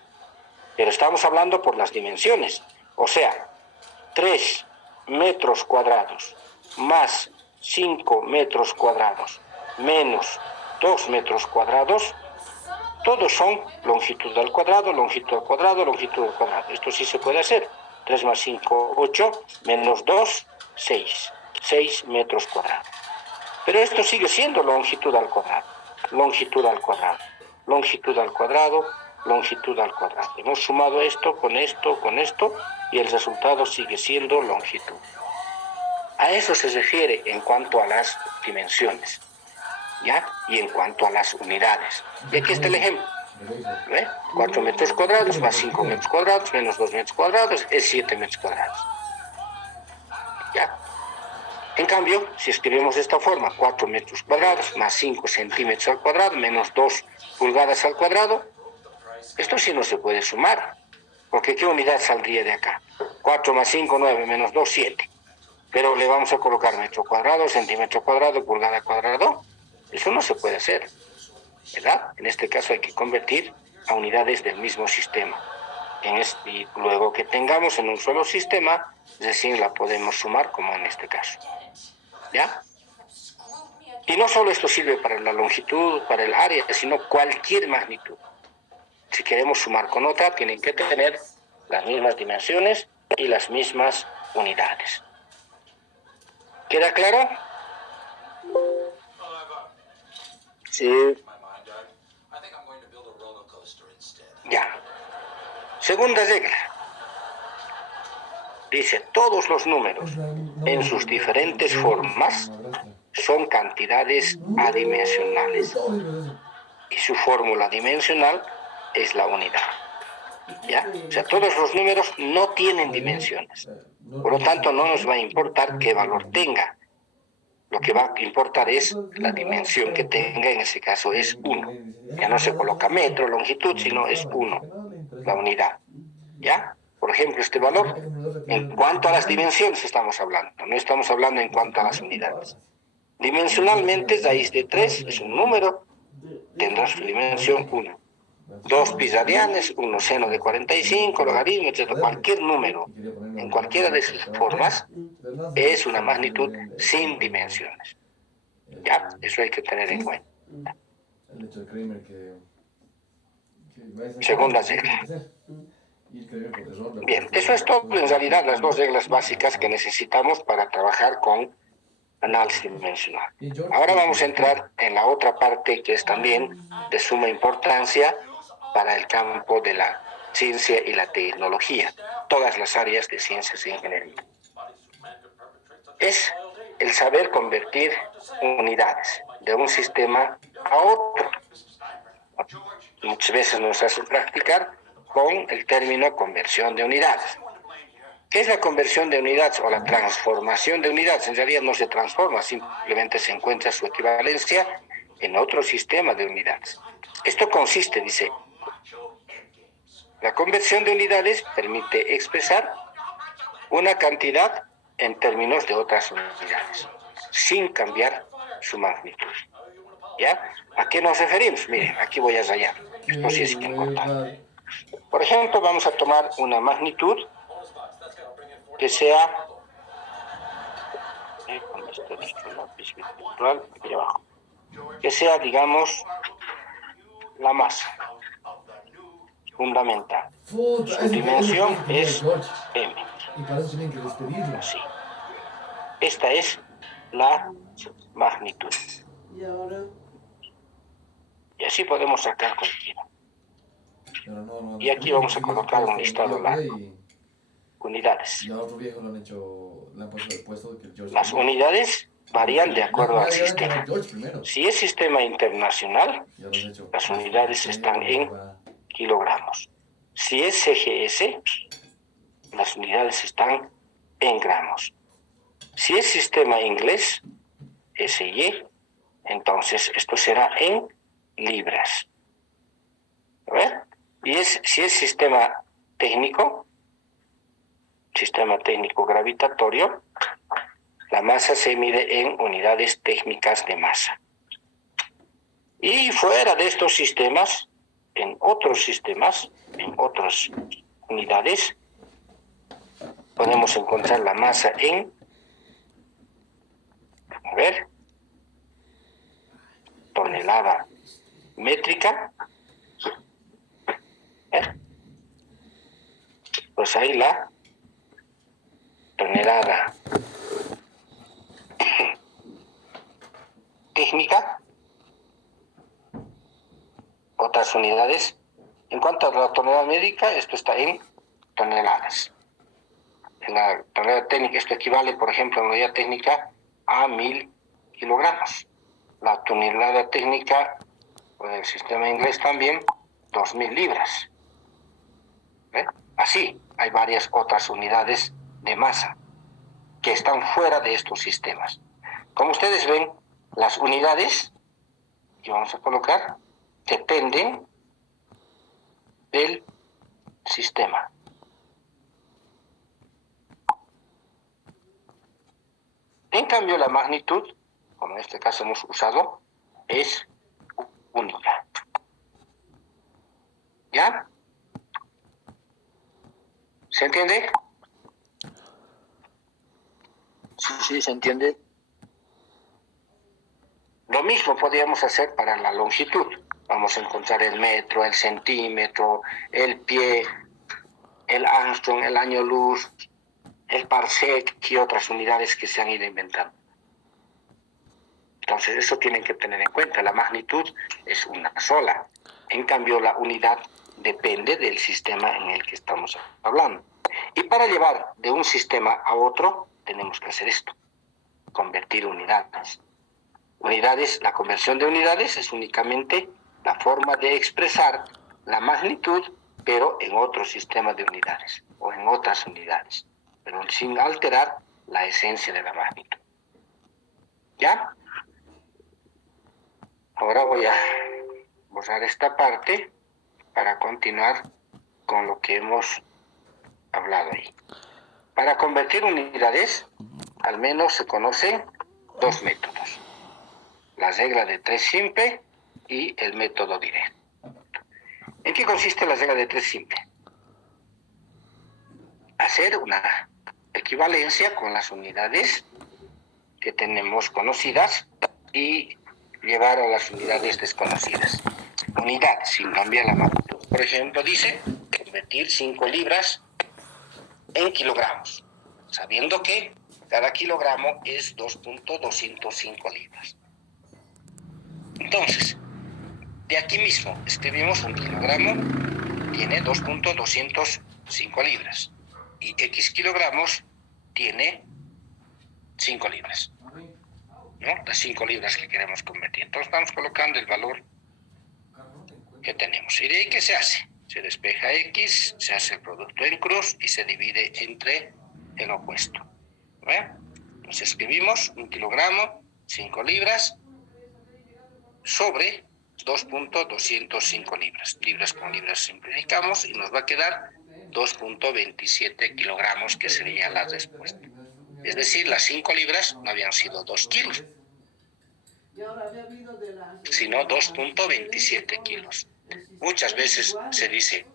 Pero estamos hablando por las dimensiones. O sea, 3 metros cuadrados más 5 metros cuadrados menos 2 metros cuadrados, todos son longitud al cuadrado, longitud al cuadrado, longitud al cuadrado. Esto sí se puede hacer. 3 más 5, 8, menos 2, 6. 6 metros cuadrados. Pero esto sigue siendo longitud al cuadrado, longitud al cuadrado, longitud al cuadrado, longitud al cuadrado. Hemos sumado esto, y el resultado sigue siendo longitud. A eso se refiere en cuanto a las dimensiones, ¿ya? Y en cuanto a las unidades. Y aquí está el ejemplo. ¿Ve? 4 metros cuadrados más 5 metros cuadrados menos 2 metros cuadrados es 7 metros cuadrados. ¿Ya? En cambio, si escribimos de esta forma, 4 metros cuadrados más 5 centímetros al cuadrado menos 2 pulgadas al cuadrado, esto sí no se puede sumar. Porque ¿qué unidad saldría de acá? 4 más 5, 9, menos 2, 7. Pero le vamos a colocar metro cuadrado, centímetro cuadrado, pulgada cuadrado. Eso no se puede hacer, ¿verdad? En este caso hay que convertir a unidades del mismo sistema. Y luego que tengamos en un solo sistema, recién la podemos sumar como en este caso. ¿Ya? Y no solo esto sirve para la longitud, para el área, sino cualquier magnitud. Si queremos sumar con otra, tienen que tener las mismas dimensiones y las mismas unidades. ¿Queda claro? Sí. Ya. Segunda regla. Dice, todos los números en sus diferentes formas son cantidades adimensionales. Y su fórmula dimensional es la unidad. ¿Ya? O sea, todos los números no tienen dimensiones. Por lo tanto, no nos va a importar qué valor tenga. Lo que va a importar es la dimensión que tenga, en ese caso es 1. Ya no se coloca metro, longitud, sino es 1, la unidad. ¿Ya? Por ejemplo, este valor, en cuanto a las dimensiones estamos hablando, no estamos hablando en cuanto a las unidades. Dimensionalmente, raíz de 3 es un número, tendrá su dimensión 1. 2 pi radianes, 1 seno de 45, logaritmo, etc. Cualquier número, en cualquiera de sus formas, es una magnitud sin dimensiones. Ya, eso hay que tener en cuenta. Segunda regla. Bien, eso es todo en realidad las dos reglas básicas que necesitamos para trabajar con análisis dimensional. Ahora vamos a entrar en la otra parte que es también de suma importancia para el campo de la ciencia y la tecnología, todas las áreas de ciencias e ingeniería. Es el saber convertir unidades de un sistema a otro. Muchas veces nos hace practicar con el término conversión de unidades. ¿Qué es la conversión de unidades o la transformación de unidades? En realidad no se transforma, simplemente se encuentra su equivalencia en otro sistema de unidades. Esto consiste, dice, la conversión de unidades permite expresar una cantidad en términos de otras unidades, sin cambiar su magnitud. ¿Ya? ¿A qué nos referimos? Miren, aquí voy a rayar. Esto sí es importante. Por ejemplo, vamos a tomar una magnitud que sea, que sea, digamos, la masa fundamental. Su dimensión es m. Así. Esta es la magnitud. Y ahora, Y así podemos sacar cualquiera. Y aquí vamos a colocar un listado largo. Unidades. Las unidades varían de acuerdo al sistema. Si es sistema internacional, las unidades están en kilogramos. Si es CGS, las unidades están en gramos. Si es sistema inglés, SI, entonces esto será en libras. ¿A ver? Y si es sistema técnico gravitatorio, la masa se mide en unidades técnicas de masa. Y fuera de estos sistemas, en otras unidades, podemos encontrar la masa en, a ver, tonelada métrica. Pues ahí la tonelada técnica, otras unidades. En cuanto a la tonelada médica, esto está en toneladas. En la tonelada técnica, esto equivale, por ejemplo, en la unidad técnica a 1000 kilogramos. La tonelada técnica, en el sistema inglés también, 2000 libras. Así, hay varias otras unidades de masa que están fuera de estos sistemas. Como ustedes ven, las unidades que vamos a colocar dependen del sistema. En cambio, la magnitud, como en este caso hemos usado, es única. ¿Ya? ¿Se entiende? Sí, se entiende. Lo mismo podríamos hacer para la longitud. Vamos a encontrar el metro, el centímetro, el pie, el Armstrong, el año luz, el parsec y otras unidades que se han ido inventando. Entonces, eso tienen que tener en cuenta. La magnitud es una sola. En cambio, la unidad depende del sistema en el que estamos hablando. Y para llevar de un sistema a otro, tenemos que hacer esto: convertir unidades. La conversión de unidades es únicamente la forma de expresar la magnitud, pero en otro sistema de unidades o en otras unidades, pero sin alterar la esencia de la magnitud. ¿Ya? Ahora voy a borrar esta parte para continuar con lo que hemos hablado ahí. Para convertir unidades, al menos se conocen dos métodos: la regla de tres simple y el método directo. ¿En qué consiste la regla de tres simple? Hacer una equivalencia con las unidades que tenemos conocidas y llevar a las unidades desconocidas. Unidad sin cambiar la magnitud. Por ejemplo, dice convertir 5 libras en kilogramos, sabiendo que cada kilogramo es 2.205 libras. Entonces, de aquí mismo escribimos: un kilogramo tiene 2.205 libras y X kilogramos tiene 5 libras, ¿no? Las 5 libras que queremos convertir. Entonces estamos colocando el valor que tenemos. ¿Y de ahí qué se hace? Se despeja X, se hace el producto en cruz y se divide entre el opuesto. ¿Ve? Entonces escribimos: un kilogramo, 5 libras, sobre 2.205 libras. Libras con libras simplificamos y nos va a quedar 2.27 kilogramos, que sería la respuesta. Es decir, las 5 libras no habían sido 2 kilos, sino 2.27 kilos. Muchas veces se dice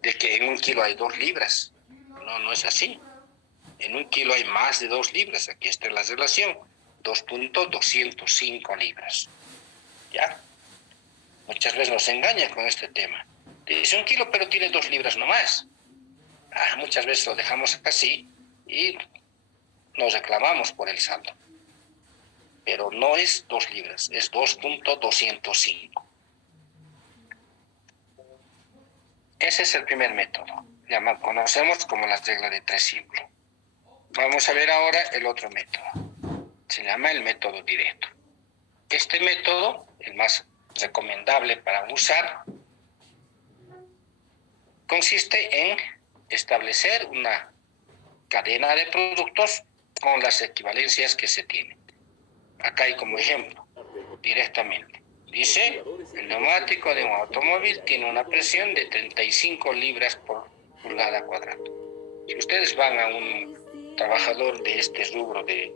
de que en un kilo hay 2 libras. No, no es así. En un kilo hay más de 2 libras. Aquí está la relación: 2.205 libras. ¿Ya? Muchas veces nos engañan con este tema. Dice 1 kilo, pero tiene 2 libras nomás. Muchas veces lo dejamos así y nos reclamamos por el saldo. Pero no es 2 libras, es 2.205. Ese es el primer método. Conocemos como la regla de tres simple. Vamos a ver ahora el otro método. Se llama el método directo. Este método, el más recomendable para usar, consiste en establecer una cadena de productos con las equivalencias que se tienen. Acá hay como ejemplo, directamente. Dice: el neumático de un automóvil tiene una presión de 35 libras por pulgada cuadrada. Si ustedes van a un trabajador de este rubro de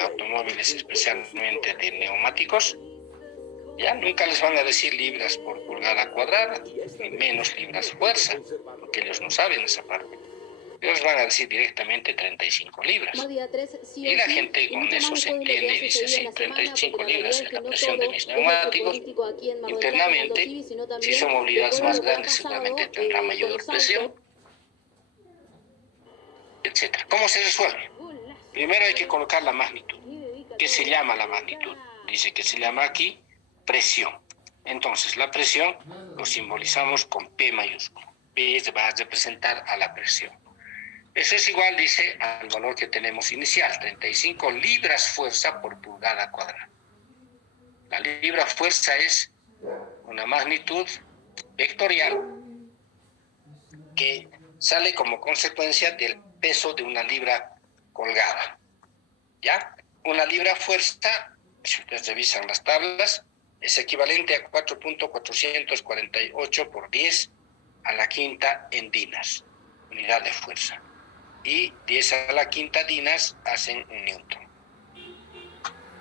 automóviles, especialmente de neumáticos, ya nunca les van a decir libras por pulgada cuadrada, ni menos libras fuerza, porque ellos no saben esa parte. Ellos van a decir directamente 35 libras. Y la gente con eso se entiende y dice: sí, 35 libras es la presión de mis neumáticos. Internamente, si son movilidades más grandes, seguramente tendrá mayor presión, etc. ¿Cómo se resuelve? Primero hay que colocar la magnitud. ¿Qué se llama la magnitud? Dice que se llama aquí presión. Entonces, la presión lo simbolizamos con P mayúsculo. P va a representar a la presión. Eso es igual, dice, al valor que tenemos inicial: 35 libras fuerza por pulgada cuadrada. La libra fuerza es una magnitud vectorial que sale como consecuencia del peso de una libra colgada. ¿Ya? Una libra fuerza, si ustedes revisan las tablas, es equivalente a 4.448 por 10 a la quinta en dinas, unidad de fuerza. Y 10 a la quinta dinas hacen un newton.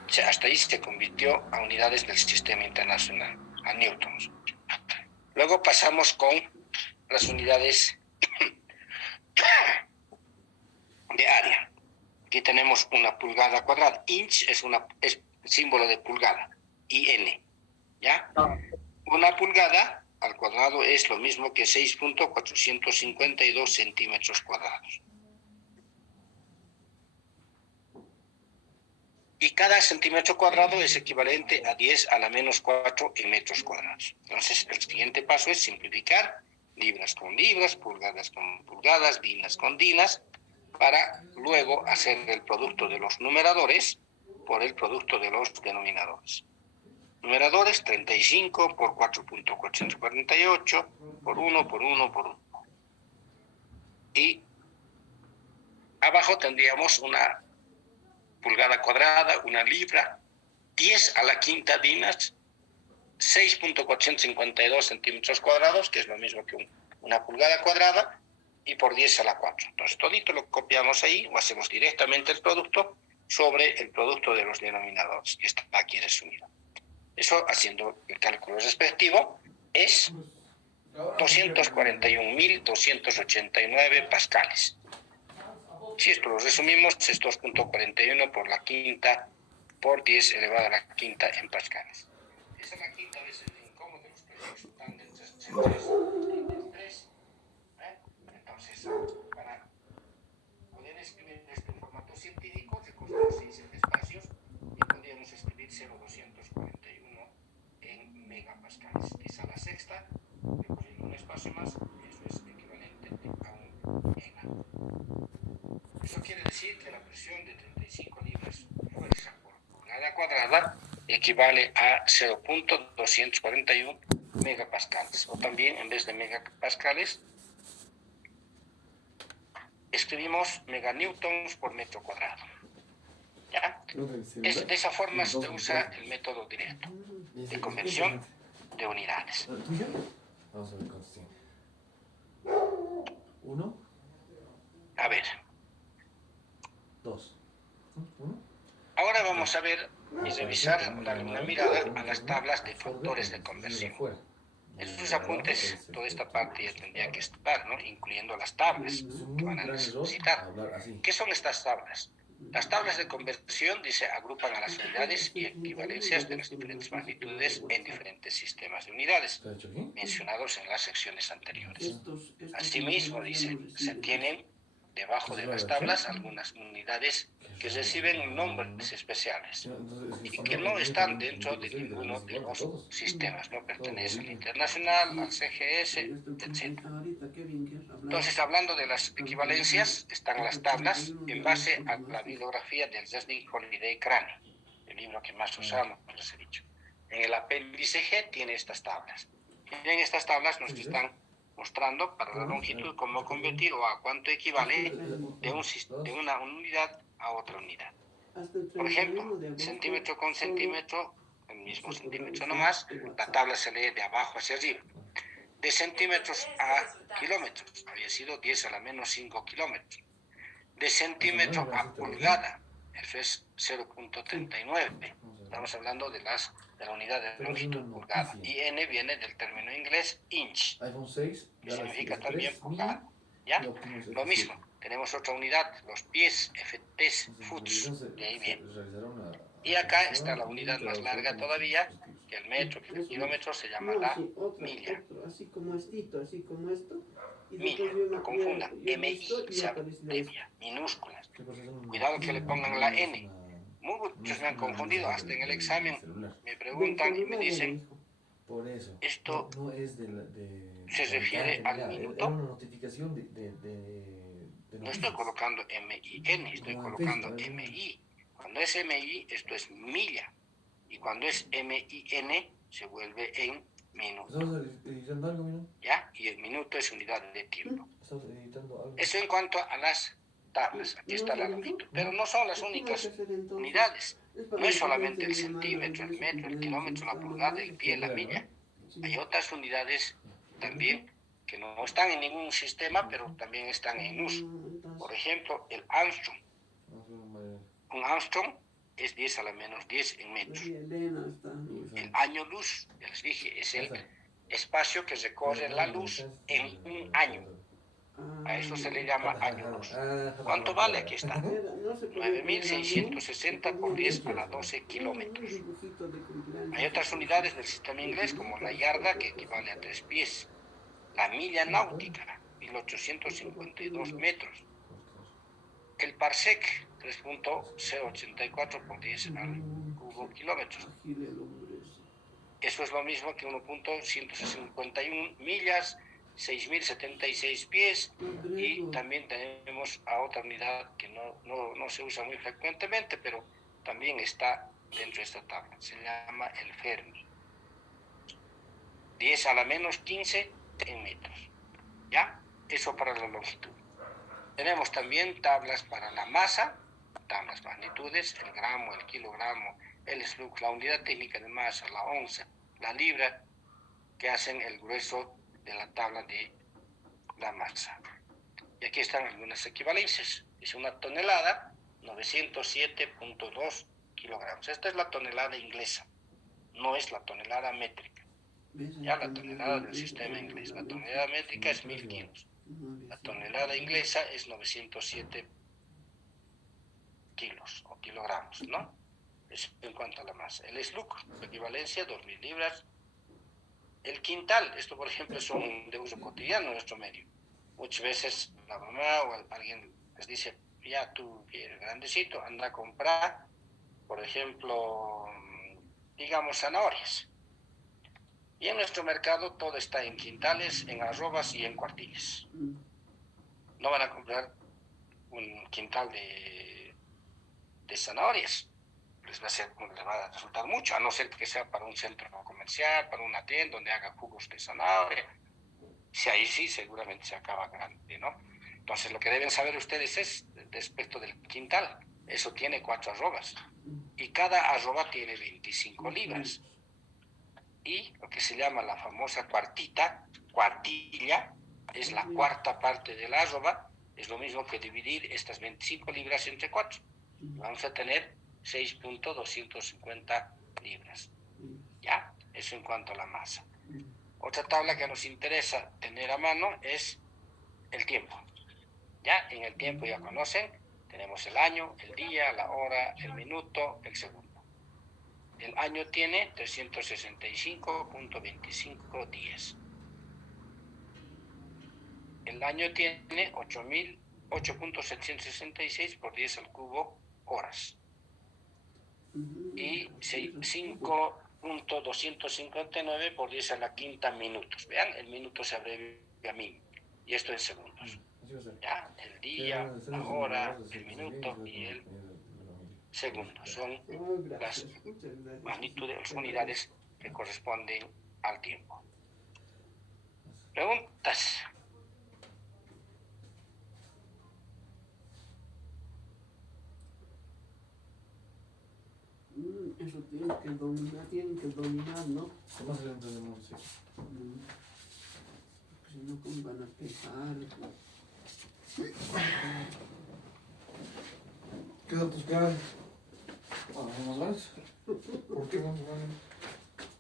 O sea, hasta ahí se convirtió a unidades del sistema internacional, a newtons. Luego pasamos con las unidades de área. Aquí tenemos una pulgada cuadrada. Inch símbolo de pulgada, IN, ¿ya? Una pulgada al cuadrado es lo mismo que 6.452 centímetros cuadrados. Y cada centímetro cuadrado es equivalente a 10 a la menos 4 en metros cuadrados. Entonces, el siguiente paso es simplificar libras con libras, pulgadas con pulgadas, dinas con dinas, para luego hacer el producto de los numeradores por el producto de los denominadores. Numeradores 35 por 4.448 por 1 por 1 por 1. Y abajo tendríamos una pulgada cuadrada, una libra, 10 a la quinta dinas, 6.452 centímetros cuadrados, que es lo mismo que una pulgada cuadrada, y por 10 a la 4. Entonces, todito lo copiamos ahí o hacemos directamente el producto sobre el producto de los denominadores, que está aquí resumido. Eso, haciendo el cálculo respectivo, es 241.289 pascales. Si esto lo resumimos, es 2.41 por la quinta por 10 elevado a la quinta en pascales. Esa es la quinta vez el incómodo de los prefijos están del 3. Entonces, para poder escribir este formato científico, recogemos 6 espacios y podríamos escribir 0.241 en megapascales. Es a la sexta, recogiendo un espacio más, eso es equivalente a un mega. Eso quiere decir que la presión de 35 libras fuerza por pulgada cuadrada equivale a 0.241 megapascales. O también, en vez de megapascales, escribimos meganewtons por metro cuadrado. ¿Ya? De esa forma se usa el método directo de conversión de unidades. Vamos a ver cuántos tiene. 1, A ver, 2. 1. ahora vamos a ver y revisar, darle una mirada a las tablas de factores de conversión. En sus apuntes, toda esta parte ya tendría que estar, ¿no? Incluyendo las tablas que van a necesitar. ¿Qué son estas tablas? Las tablas de conversión, dice, agrupan a las unidades y equivalencias de las diferentes magnitudes en diferentes sistemas de unidades, mencionados en las secciones anteriores. Asimismo, dice, se tienen debajo de las tablas algunas unidades que reciben nombres especiales y que no están dentro de ninguno de los sistemas, no pertenecen al internacional, al CGS, etc. Entonces, hablando de las equivalencias, están las tablas en base a la bibliografía del Resnick Holiday Crane, el libro que más usamos, como les he dicho. En el apéndice G tiene estas tablas. Y en estas tablas nos están mostrando para la longitud cómo convertir o a cuánto equivale de una unidad a otra unidad. Por ejemplo, centímetro con centímetro, el mismo centímetro nomás, la tabla se lee de abajo hacia arriba. De centímetros a kilómetros, había sido 10 a la menos 5 kilómetros. De centímetro a pulgada, eso es 0.39. Estamos hablando de la unidad de longitud pulgada. Y n viene del término inglés inch, que significa también pulgada. ¿Ya? Lo mismo, tenemos otra unidad, los pies, FTs, foots, de ahí viene. Y acá está la unidad más larga todavía, que el metro, que el kilómetro, se llama la milla. Así como esto. Milla, no confundan, MI se abrevia, minúsculas. Cuidado que le pongan la N. Muchos me han confundido, hasta en el examen me preguntan y me dicen, esto se refiere al minuto. No estoy colocando MIN, estoy colocando MI. Cuando es MI, esto es milla. Y cuando es MIN, se vuelve en minuto. ¿Ya? Y el minuto es unidad de tiempo. Eso en cuanto a las tablas. Aquí está la longitud. Pero no son las únicas unidades. No es solamente el centímetro, el metro, el kilómetro, la pulgada, el pie, la milla. Hay otras unidades también que no están en ningún sistema, pero también están en uso. Por ejemplo, el Armstrong. Un Armstrong es 10 a la menos 10 en metros. El año luz, ya les dije, es el espacio que recorre la luz en un año. A eso se le llama año luz. ¿Cuánto vale? Aquí está. 9.660 por 10 a la 12 kilómetros. Hay otras unidades del sistema inglés como la yarda, que equivale a 3 pies. La milla náutica, 1.852 metros. El parsec, 3.084 por 10 al cubo kilómetros. Eso es lo mismo que 1.151 millas, 6.076 pies, y también tenemos a otra unidad que no se usa muy frecuentemente, pero también está dentro de esta tabla. Se llama el Fermi. 10 a la menos 15 en metros. ¿Ya? Eso para la longitud. Tenemos también tablas para la masa, tablas magnitudes, el gramo, el kilogramo, el slug, la unidad técnica de masa, la onza, la libra, que hacen el grueso de la tabla de la masa. Y aquí están algunas equivalencias. Es una tonelada, 907.2 kilogramos. Esta es la tonelada inglesa, no es la tonelada métrica. Ya la tonelada del sistema inglés. La tonelada métrica es 1000 kilos. La tonelada inglesa es 907 kilos o kilogramos, ¿no? Es en cuanto a la masa. El slug, su equivalencia, 2000 libras. El quintal, esto por ejemplo son de uso cotidiano en nuestro medio. Muchas veces la mamá o alguien les dice, ya tú eres grandecito, anda a comprar, por ejemplo, digamos zanahorias. Y en nuestro mercado todo está en quintales, en arrobas y en cuartiles. No van a comprar un quintal de zanahorias. Les va a resultar mucho, a no ser que sea para un centro comercial, para una tienda donde haga jugos de zanahoria. Si ahí sí, seguramente se acaba grande, ¿no? Entonces, lo que deben saber ustedes es respecto del quintal. Eso tiene 4 arrobas. Y cada arroba tiene 25 libras. Y lo que se llama la famosa cuartilla, es la cuarta parte del arroba, es lo mismo que dividir estas 25 libras entre 4. Vamos a tener 6.250 libras. ¿Ya? Eso en cuanto a la masa. Otra tabla que nos interesa tener a mano es el tiempo. ¿Ya? En el tiempo ya conocen, tenemos el año, el día, la hora, el minuto, el segundo. El año tiene 365.25 días. El año tiene 8.766 por 10 al cubo horas. Y 5.259 por 10 a la quinta minutos. Vean, el minuto se abrevia a 1000. Y esto en segundos. ¿Ya? El día, la hora, el minuto y el segundo. Son las magnitudes, las unidades que corresponden al tiempo. ¿Preguntas? Eso tienen que dominar, ¿no? ¿Cómo se lo entendemos? Sí. Si no, ¿cómo van a pensar? ¿Qué datos quedan? ¿Vamos más? ¿Por qué vamos más?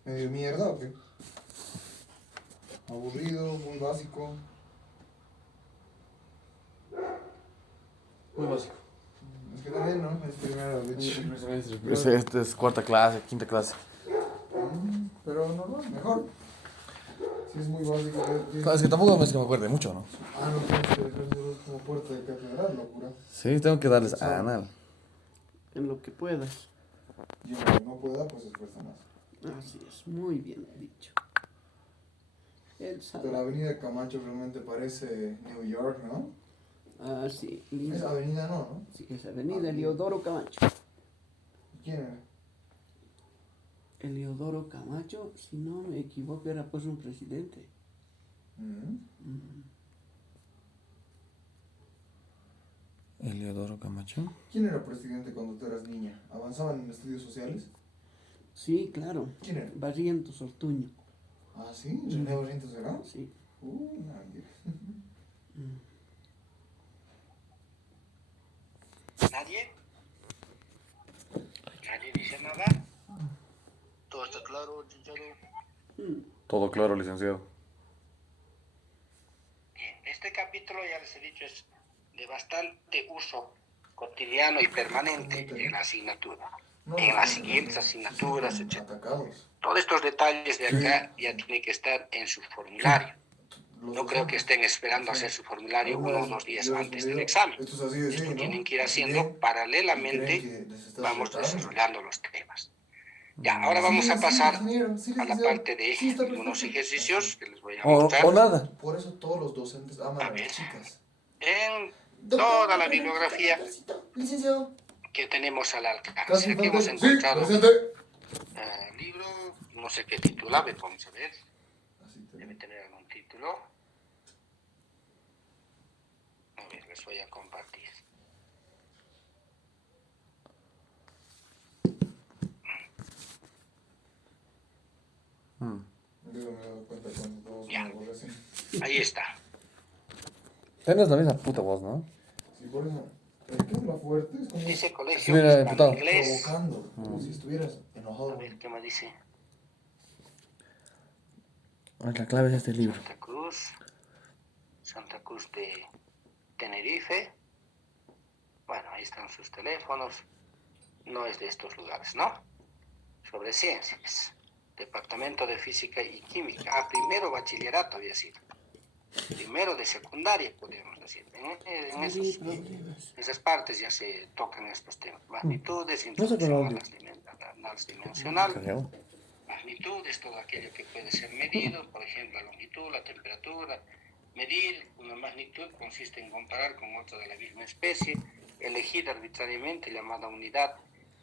¿Medio mierda o qué? Aburrido, muy básico. Muy básico. Es que también, ¿no? Es primera vez. Este es cuarta clase, quinta clase. Pero normal, mejor. Sí, es muy básico. Claro, es que tampoco es que me acuerde mucho, ¿no? No tienes que dejarlo como puerta de catedral, locura. Sí, tengo que darles a anal. En lo que puedas. Y aunque no pueda, pues esfuerza más. Así es, muy bien dicho. El De la Salvador. avenida Camacho realmente parece New York, ¿no? Ah, sí, lindo. Esa avenida no. Sí, es Avenida Eliodoro Camacho. ¿Quién era? Eliodoro Camacho, si no me equivoco, era pues un presidente. Eliodoro Camacho. ¿Quién era presidente cuando tú eras niña? ¿Avanzaban en estudios sociales? Sí, claro. ¿Quién era? Barrientos Ortuño. Ah, ¿sí? ¿René Barrientos era? Sí. Nadie. ¿Nadie? ¿Nadie dice nada? ¿Todo está claro, Chicharo? Todo claro, licenciado. Bien, Este capítulo, ya les he dicho, es de bastante uso cotidiano y permanente en la asignatura. En las siguientes asignaturas, etc. Atacados. Todos estos detalles de acá ya tienen que estar en su formulario. No creo que estén esperando hacer su formulario 1 o 2 días antes del examen. Esto es así de Esto sí, ¿no? tienen que ir haciendo Bien. paralelamente, ¿Creen que les estás vamos retando? desarrollando los temas. Ya, ahora vamos a pasar ingeniero, sí, a la licenciado. parte de Sí, está algunos perfecto. ejercicios que les voy a O mostrar. nada. Por eso todos los docentes aman A a ver. las chicas. En Doctor, toda la doctor, bibliografía licenciado. que tenemos al alcance. Casi Aquí hemos falta. encontrado Sí, presente. libro, no sé qué titula, vamos a ver. Así te Debe tener algún título. A ver, les voy a compartir. Digo, me he dado cuenta cuando todos Ya. una cosa así. Ahí está. Tienes la misma puta voz, ¿no? Sí, por eso. ¿Qué es lo fuerte? Es como Dice colegio Estuviera hispano diputado. inglés. provocando. Como si estuvieras enojado. A ver, ¿qué me dice? La clave es este libro. Santa Cruz de Tenerife. Bueno, ahí están sus teléfonos. No es de estos lugares, ¿no? Sobre ciencias. Departamento de Física y Química. Ah, primero bachillerato había sido. Primero de secundaria, podríamos decir. En esas partes ya se tocan estos temas. Magnitudes, introducción a las dimensional. Creo. Magnitud es todo aquello que puede ser medido, por ejemplo, la longitud, la temperatura. Medir una magnitud consiste en comparar con otra de la misma especie, elegir arbitrariamente llamada unidad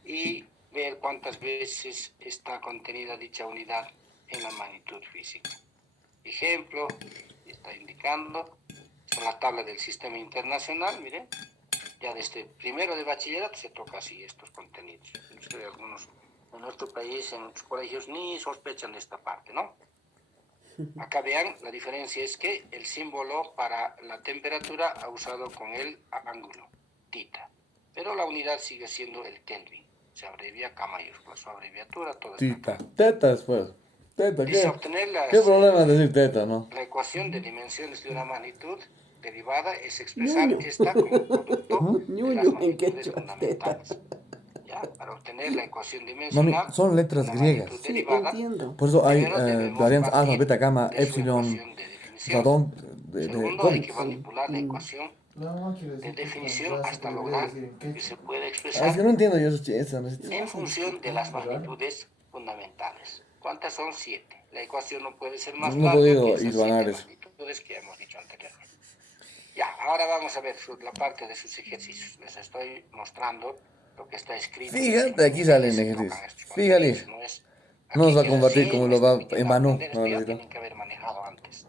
y ver cuántas veces está contenida dicha unidad en la magnitud física. Ejemplo, está indicando, en la tabla del sistema internacional, miren, ya desde primero de bachillerato se toca así estos contenidos. Algunos en nuestro país, en muchos colegios, ni sospechan de esta parte, ¿no? Acá vean, la diferencia es que el símbolo para la temperatura ha usado con el ángulo, tita, pero la unidad sigue siendo el Kelvin, se abrevia K mayúscula, su abreviatura, todo está Tita. acá. Teta después. Teta, Dice ¿qué? obtener ¿Qué problema es decir teta, no? la ecuación de dimensiones de una magnitud derivada es expresar esta como producto de las magnitudes fundamentales. ¿Ya? Para obtener la ecuación Mami, dimensional son letras de una griegas. magnitud Sí, derivada, entiendo. Por eso hay primero debemos variantes alfa, partir beta, gamma, de su epsilon, ecuación de definición. radón, Segundo, hay que ¿cómo? manipular la ecuación No, quiero de decir que definición cuando hasta se lograr debería decir en que se quechua. pueda Ah, es expresar que no entiendo yo eso. en función de las magnitudes fundamentales. ¿Cuántas son? 7. La ecuación no puede ser más No he larga podido que esas hilvanar 7 eso. magnitudes que hemos dicho anteriormente. Ya, ahora vamos a ver la parte de sus ejercicios. Les estoy mostrando lo que está escrito. Fíjate, aquí salen Se ejercicios. tocan estos Fíjate. contenidos, No, es, No nos va a queda combatir así, como no lo es va permitido en Manu. aprender, esto ya No, tienen que haber manejado antes.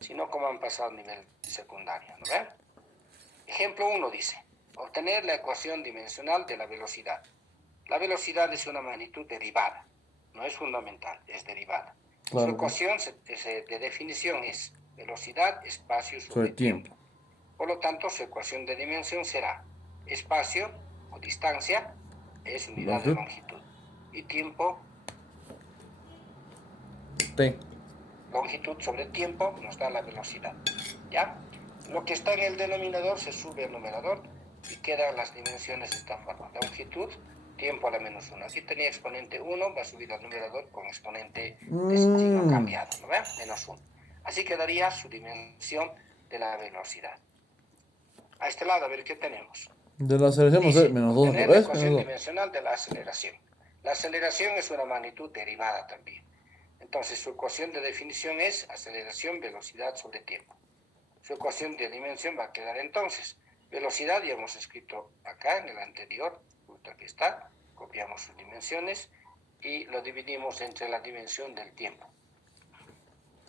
Si no, como han pasado a nivel secundario, ¿no ven? Ejemplo 1 dice, obtener la ecuación dimensional de la velocidad. La velocidad es una magnitud derivada, no es fundamental, es derivada. Claro. Su ecuación de definición es velocidad, espacio sobre Sobre tiempo. tiempo. Por lo tanto, su ecuación de dimensión será espacio o distancia es unidad de longitud y tiempo, T. longitud sobre tiempo nos da la velocidad. ¿Ya? Lo que está en el denominador se sube al numerador y quedan las dimensiones de esta forma. Longitud, tiempo a la menos 1. Aquí tenía exponente 1, va a subir al numerador con exponente de signo cambiado, ¿no ven? Menos 1. Así quedaría su dimensión de la velocidad. A este lado, a ver qué tenemos. De la aceleración no sé, Dice, menos 2. obtener la ¿Ves? ecuación Menos 2. dimensional de la aceleración. La aceleración es una magnitud derivada también. Entonces, su ecuación de definición es aceleración, velocidad sobre tiempo. Su ecuación de dimensión va a quedar entonces. Velocidad ya hemos escrito acá en el anterior, justo aquí está. Copiamos sus dimensiones y lo dividimos entre la dimensión del tiempo.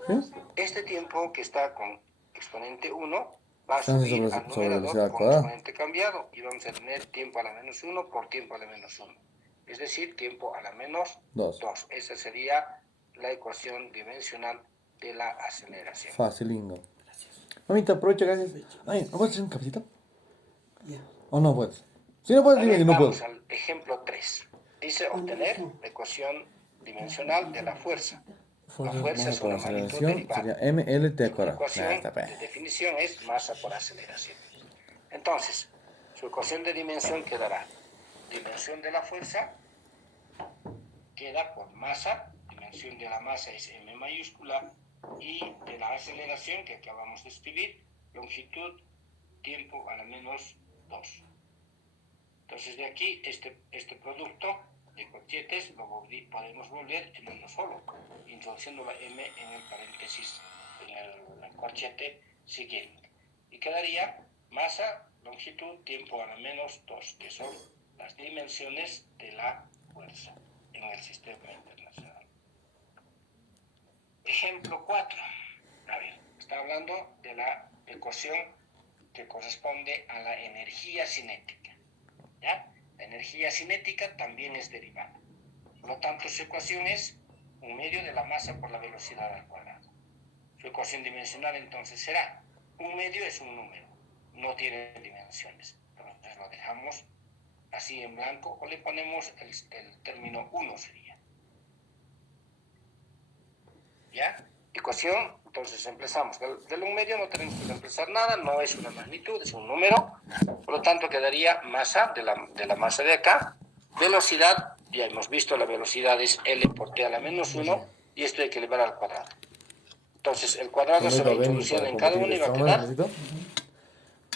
¿Sí? Este tiempo que está con exponente 1 va a Entonces, subir sobre al velocidad numerador con cuadrada. exponente cambiado y vamos a tener tiempo a la menos 1 por tiempo a la menos 1. Es decir, tiempo a la menos 2. 2. Esa sería la ecuación dimensional de la aceleración. Facilingo. Mamita, aprovecha, gracias. Ay, ¿no puedes hacer un cafecito? Ya. ¿O no puedes? Si no puedes, A dime ver, que no puedo. vamos al ejemplo 3. Dice obtener la ecuación dimensional de la fuerza. Fuerza fuerza masa es por una magnitud aceleración derivada. sería MLT La cuadrado. ecuación Está de bien. definición es masa por aceleración. Entonces, su ecuación de dimensión quedará dimensión de la fuerza queda por masa, dimensión de la masa es M mayúscula, y de la aceleración que acabamos de escribir, longitud, tiempo a la menos 2. Entonces de aquí, este producto de corchetes lo podemos volver en uno solo, introduciendo la M en el paréntesis, en el corchete siguiente. Y quedaría masa, longitud, tiempo a la menos 2, que son las dimensiones de la fuerza en el sistema internacional. Ejemplo 4. A ver, está hablando de la ecuación que corresponde a la energía cinética. ¿Ya? La energía cinética también es derivada. Por lo tanto, su ecuación es 1/2 de la masa por la velocidad al cuadrado. Su ecuación dimensional entonces será 1/2 es un número, no tiene dimensiones. Entonces lo dejamos así en blanco o le ponemos el término 1 sería. ¿Ya? Ecuación, entonces empezamos. Del 1/2 no tenemos que reemplazar nada, no es una magnitud, es un número. Por lo tanto, quedaría masa de la masa de acá. Velocidad, ya hemos visto, la velocidad es L por T a la menos 1, y esto hay que elevar al cuadrado. Entonces, el cuadrado se va introduciendo en cada uno y va a quedar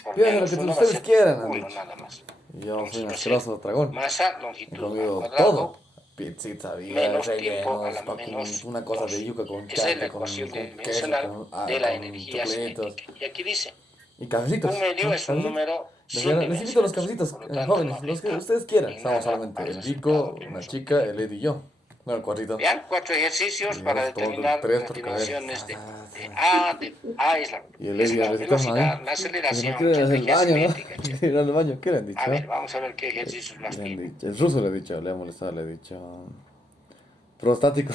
por Pídanse lo menos que 1 va a ustedes ser quieran, han 1 dicho. nada más. Yo soy un Entonces va a ser asqueroso dragón. masa, He longitud al comido cuadrado, todo. Pizzita, menos tiempo a rellenos, la menos una cosa 2. de yuca con Esa es la chanque, ecuación con queso, dimensional de la con energía chocolitos. cinética. Y aquí dice, Y cafecitos. 1/2 ¿No? es un ¿Cafecitos? número sin Les invito a los dimensiones. cafecitos, Por lo tanto, no jóvenes, los que habrá ustedes quieran. en Estamos nada solamente al el resultado Vico, que una hemos chica, obtenido. el Ed y yo. Bueno, el cuartito. Vean 4 ejercicios Y para vamos todo determinar tres las por dimensiones cabeza. de A. De A es la Y el Ed y el Edito, velocidad, ¿no? la Porque no aceleración, quieren la hacer el energía baño, ¿no? cinética, Quieren etc. ir al baño, ¿qué le han dicho? A ver, vamos a ver qué ejercicios más Le han tiene. dicho. El ruso le he dicho, le ha molestado, le he dicho. Prostático.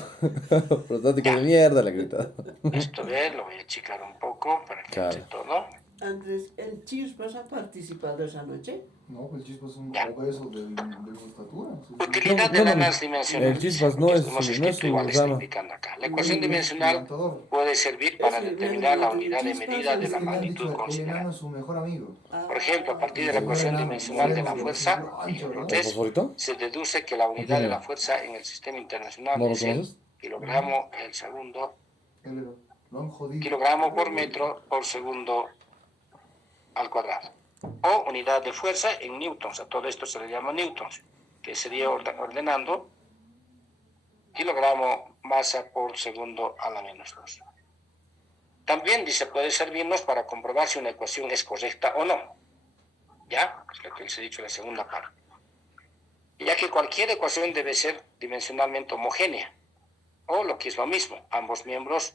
Prostático de Ya, mierda, le he gritado. esto ver, lo voy a achicar un poco para que entre Claro. todo. Andrés, ¿el Chispas ha participado esa noche? No, pues el chispas es un Ya. obeso de su estatura. Utilidad No, de no, no. las dimensionales. El chispas no Porque es hemos su escrito igual, está rama. indicando acá. La ecuación Es dimensional experimentador. puede servir para Es que determinar la el unidad de chispas medida es de la Es que le han magnitud dicho el considerada. enano es su mejor amigo. Por ejemplo, a partir de la El ecuación enano, dimensional de la moreno, fuerza, ancho, ejemplo ¿no? 3, ¿Fosforito? se deduce que la unidad de la fuerza en el sistema internacional ¿No lo es el conoces? kilogramo el segundo, Lo han jodido. kilogramo por metro por segundo al cuadrado. O unidad de fuerza en newtons, a todo esto se le llama newtons, que sería ordenando kilogramo masa por segundo a la menos 2. También dice, puede servirnos para comprobar si una ecuación es correcta o no. ¿Ya? Es lo que les he dicho en la segunda parte. Ya que cualquier ecuación debe ser dimensionalmente homogénea, o lo que es lo mismo, ambos miembros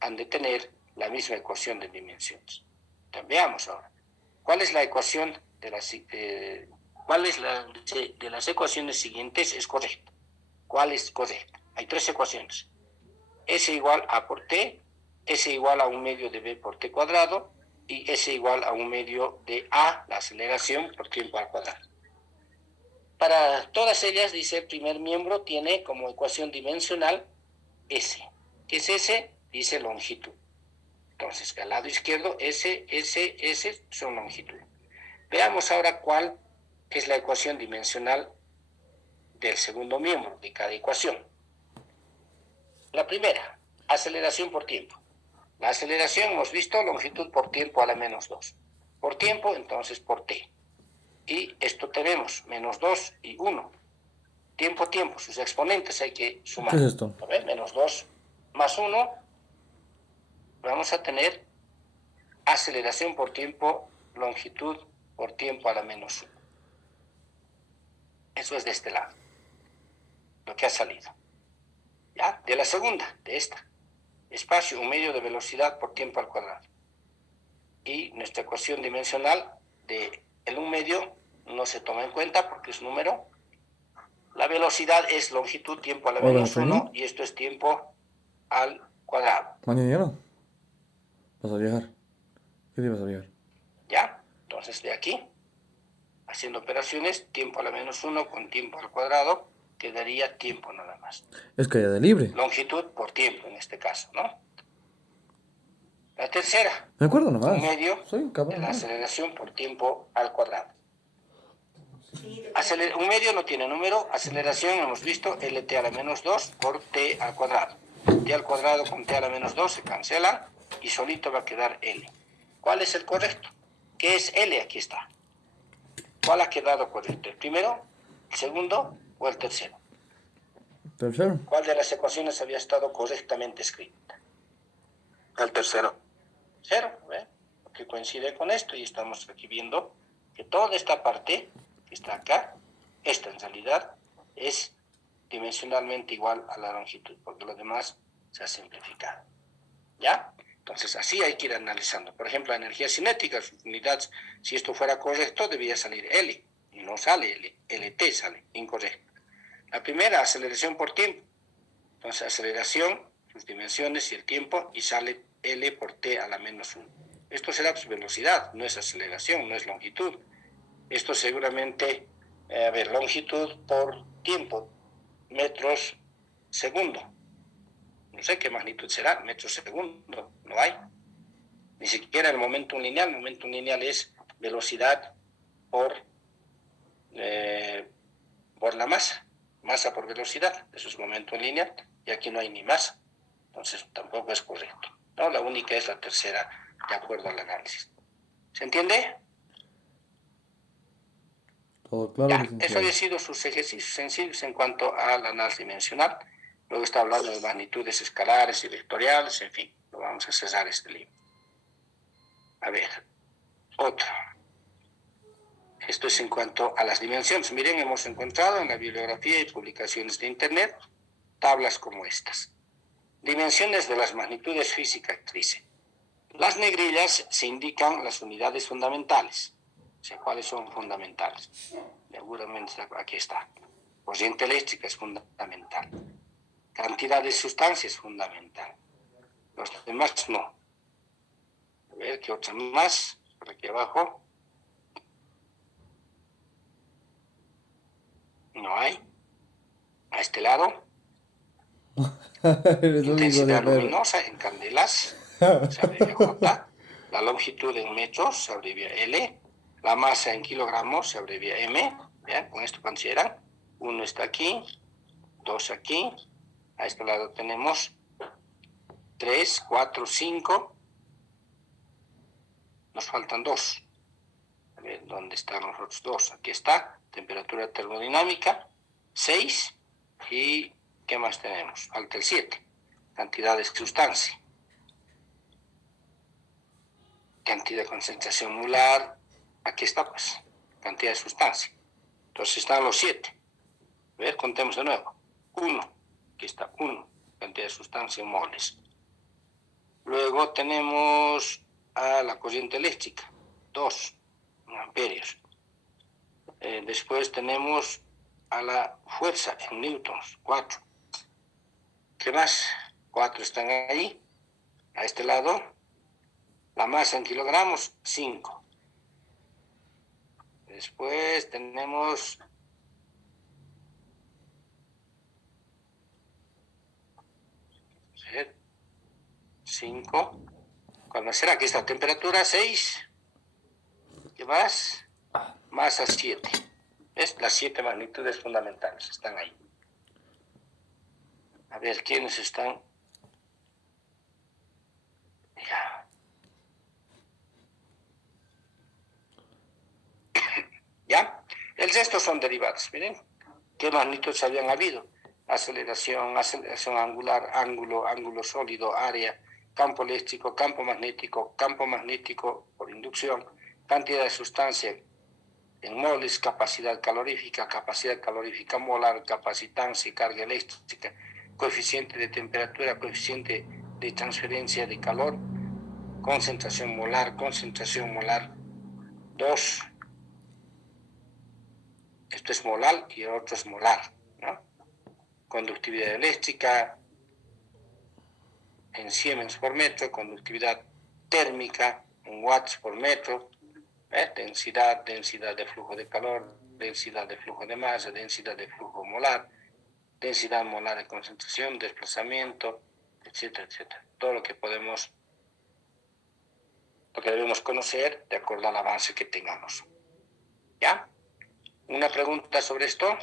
han de tener la misma ecuación de dimensiones. Entonces, veamos ahora. ¿Cuál es la ecuación de las ecuaciones siguientes es correcta? ¿Cuál es correcta? Hay 3 ecuaciones. S igual a por T, S igual a 1/2 de B por T cuadrado, y S igual a 1/2 de A, la aceleración, por tiempo al cuadrado. Para todas ellas, dice, el primer miembro tiene como ecuación dimensional S. ¿Qué es S? Dice longitud. Entonces, al lado izquierdo, S son longitud. Veamos ahora cuál es la ecuación dimensional del segundo miembro de cada ecuación. La primera, aceleración por tiempo. La aceleración, hemos visto, longitud por tiempo a la menos 2. Por tiempo, entonces, por T. Y esto tenemos, menos 2 y 1. Tiempo, sus exponentes hay que sumar. ¿Qué es esto? A ver, menos 2 más 1, vamos a tener aceleración por tiempo, longitud por tiempo a la menos 1. Eso es de este lado, lo que ha salido. ¿Ya? De la segunda, de esta. Espacio, 1/2 de velocidad por tiempo al cuadrado. Y nuestra ecuación dimensional de el 1/2 no se toma en cuenta porque es número. La velocidad es longitud, tiempo a la menos 1, y esto es tiempo al cuadrado. Mañana vas a viajar. ¿Qué día vas a viajar? ¿Ya? Entonces de aquí, haciendo operaciones, tiempo a la menos 1 con tiempo al cuadrado, quedaría tiempo nada más. Es caída de libre. Longitud por tiempo en este caso, ¿no? La tercera, Me acuerdo nomás. un medio Soy un de cabrón. la aceleración por tiempo al cuadrado. Un medio no tiene número, aceleración hemos visto LT a la menos 2 por T al cuadrado. T al cuadrado con T a la menos 2 se cancelan y solito va a quedar L. ¿Cuál es el correcto? ¿Qué es L? Aquí está. ¿Cuál ha quedado correcto? ¿El primero, el segundo o el tercero? Tercero. ¿Cuál de las ecuaciones había estado correctamente escrita? El tercero. Cero, ¿eh? Que coincide con esto y estamos aquí viendo que toda esta parte que está acá, esta en realidad es dimensionalmente igual a la longitud, porque lo demás se ha simplificado. ¿Ya? Entonces así hay que ir analizando. Por ejemplo, la energía cinética, sus unidades, si esto fuera correcto, debía salir L, y no sale L, LT sale, incorrecto. La primera, aceleración por tiempo. Entonces, aceleración, sus dimensiones y el tiempo, y sale L por T a la menos 1. Esto será pues, velocidad, no es aceleración, no es longitud. Esto seguramente, longitud por tiempo, metros segundo. No sé qué magnitud será, metros segundo, no hay. Ni siquiera el momentum lineal. El momentum lineal es velocidad por la masa por velocidad, eso es momentum lineal, y aquí no hay ni masa, entonces tampoco es correcto, ¿no? La única es la tercera, de acuerdo al análisis. ¿Se entiende? Todo claro, Ya, licenciado. eso había sido sus ejercicios sencillos en cuanto al análisis dimensional. Luego está hablando de magnitudes escalares y vectoriales, en fin, lo vamos a cerrar este libro. A ver, otro. Esto es en cuanto a las dimensiones. Miren, hemos encontrado en la bibliografía y publicaciones de Internet tablas como estas. Dimensiones de las magnitudes físicas, dice. Las negrillas se indican las unidades fundamentales. O sea, ¿cuáles son fundamentales? Seguramente aquí está. Corriente eléctrica es fundamental. Cantidad de sustancia es fundamental. Los demás no. A ver, ¿qué otra más? Por aquí abajo. No hay. A este lado. Eres un hijo de Intensidad perra. luminosa en candelas, se abrevia J. La longitud en metros se abrevia L. La masa en kilogramos se abrevia M. ¿Vean? Con esto consideran. 1 está aquí, 2 aquí. A este lado tenemos 3, 4, 5. Nos faltan 2. A ver, ¿dónde están los otros 2? Aquí está. Temperatura termodinámica, 6. ¿Y qué más tenemos? Falta el 7. Cantidad de sustancia. Cantidad de concentración molar. Aquí está, pues. Cantidad de sustancia. Entonces están los 7. A ver, contemos de nuevo. 1. Aquí está, 1. Cantidad de sustancia en moles. Luego tenemos a la corriente eléctrica. 2 amperios. Después tenemos a la fuerza en newtons. 4. ¿Qué más? 4 están ahí. A este lado. La masa en kilogramos, 5. Después tenemos 5. ¿Cuál más será? Aquí está temperatura 6. ¿Qué más? Masa 7. ¿Ves? Las 7 magnitudes fundamentales están ahí. A ver, ¿quiénes están? Ya. ¿Ya? El resto son derivadas. Miren, ¿qué magnitudes habían habido? Aceleración angular, ángulo sólido, área, campo eléctrico, campo magnético por inducción, cantidad de sustancia en moles, capacidad calorífica molar, capacitancia, carga eléctrica, coeficiente de temperatura, coeficiente de transferencia de calor, concentración molar 2. Esto es molar y el otro es molar, ¿no? Conductividad eléctrica en siemens por metro, conductividad térmica en watts por metro, densidad de flujo de calor, densidad de flujo de masa, densidad de flujo molar, densidad molar de concentración, desplazamiento, etcétera, etcétera. Todo lo que debemos conocer de acuerdo al avance que tengamos. ¿Ya? ¿Una pregunta sobre esto?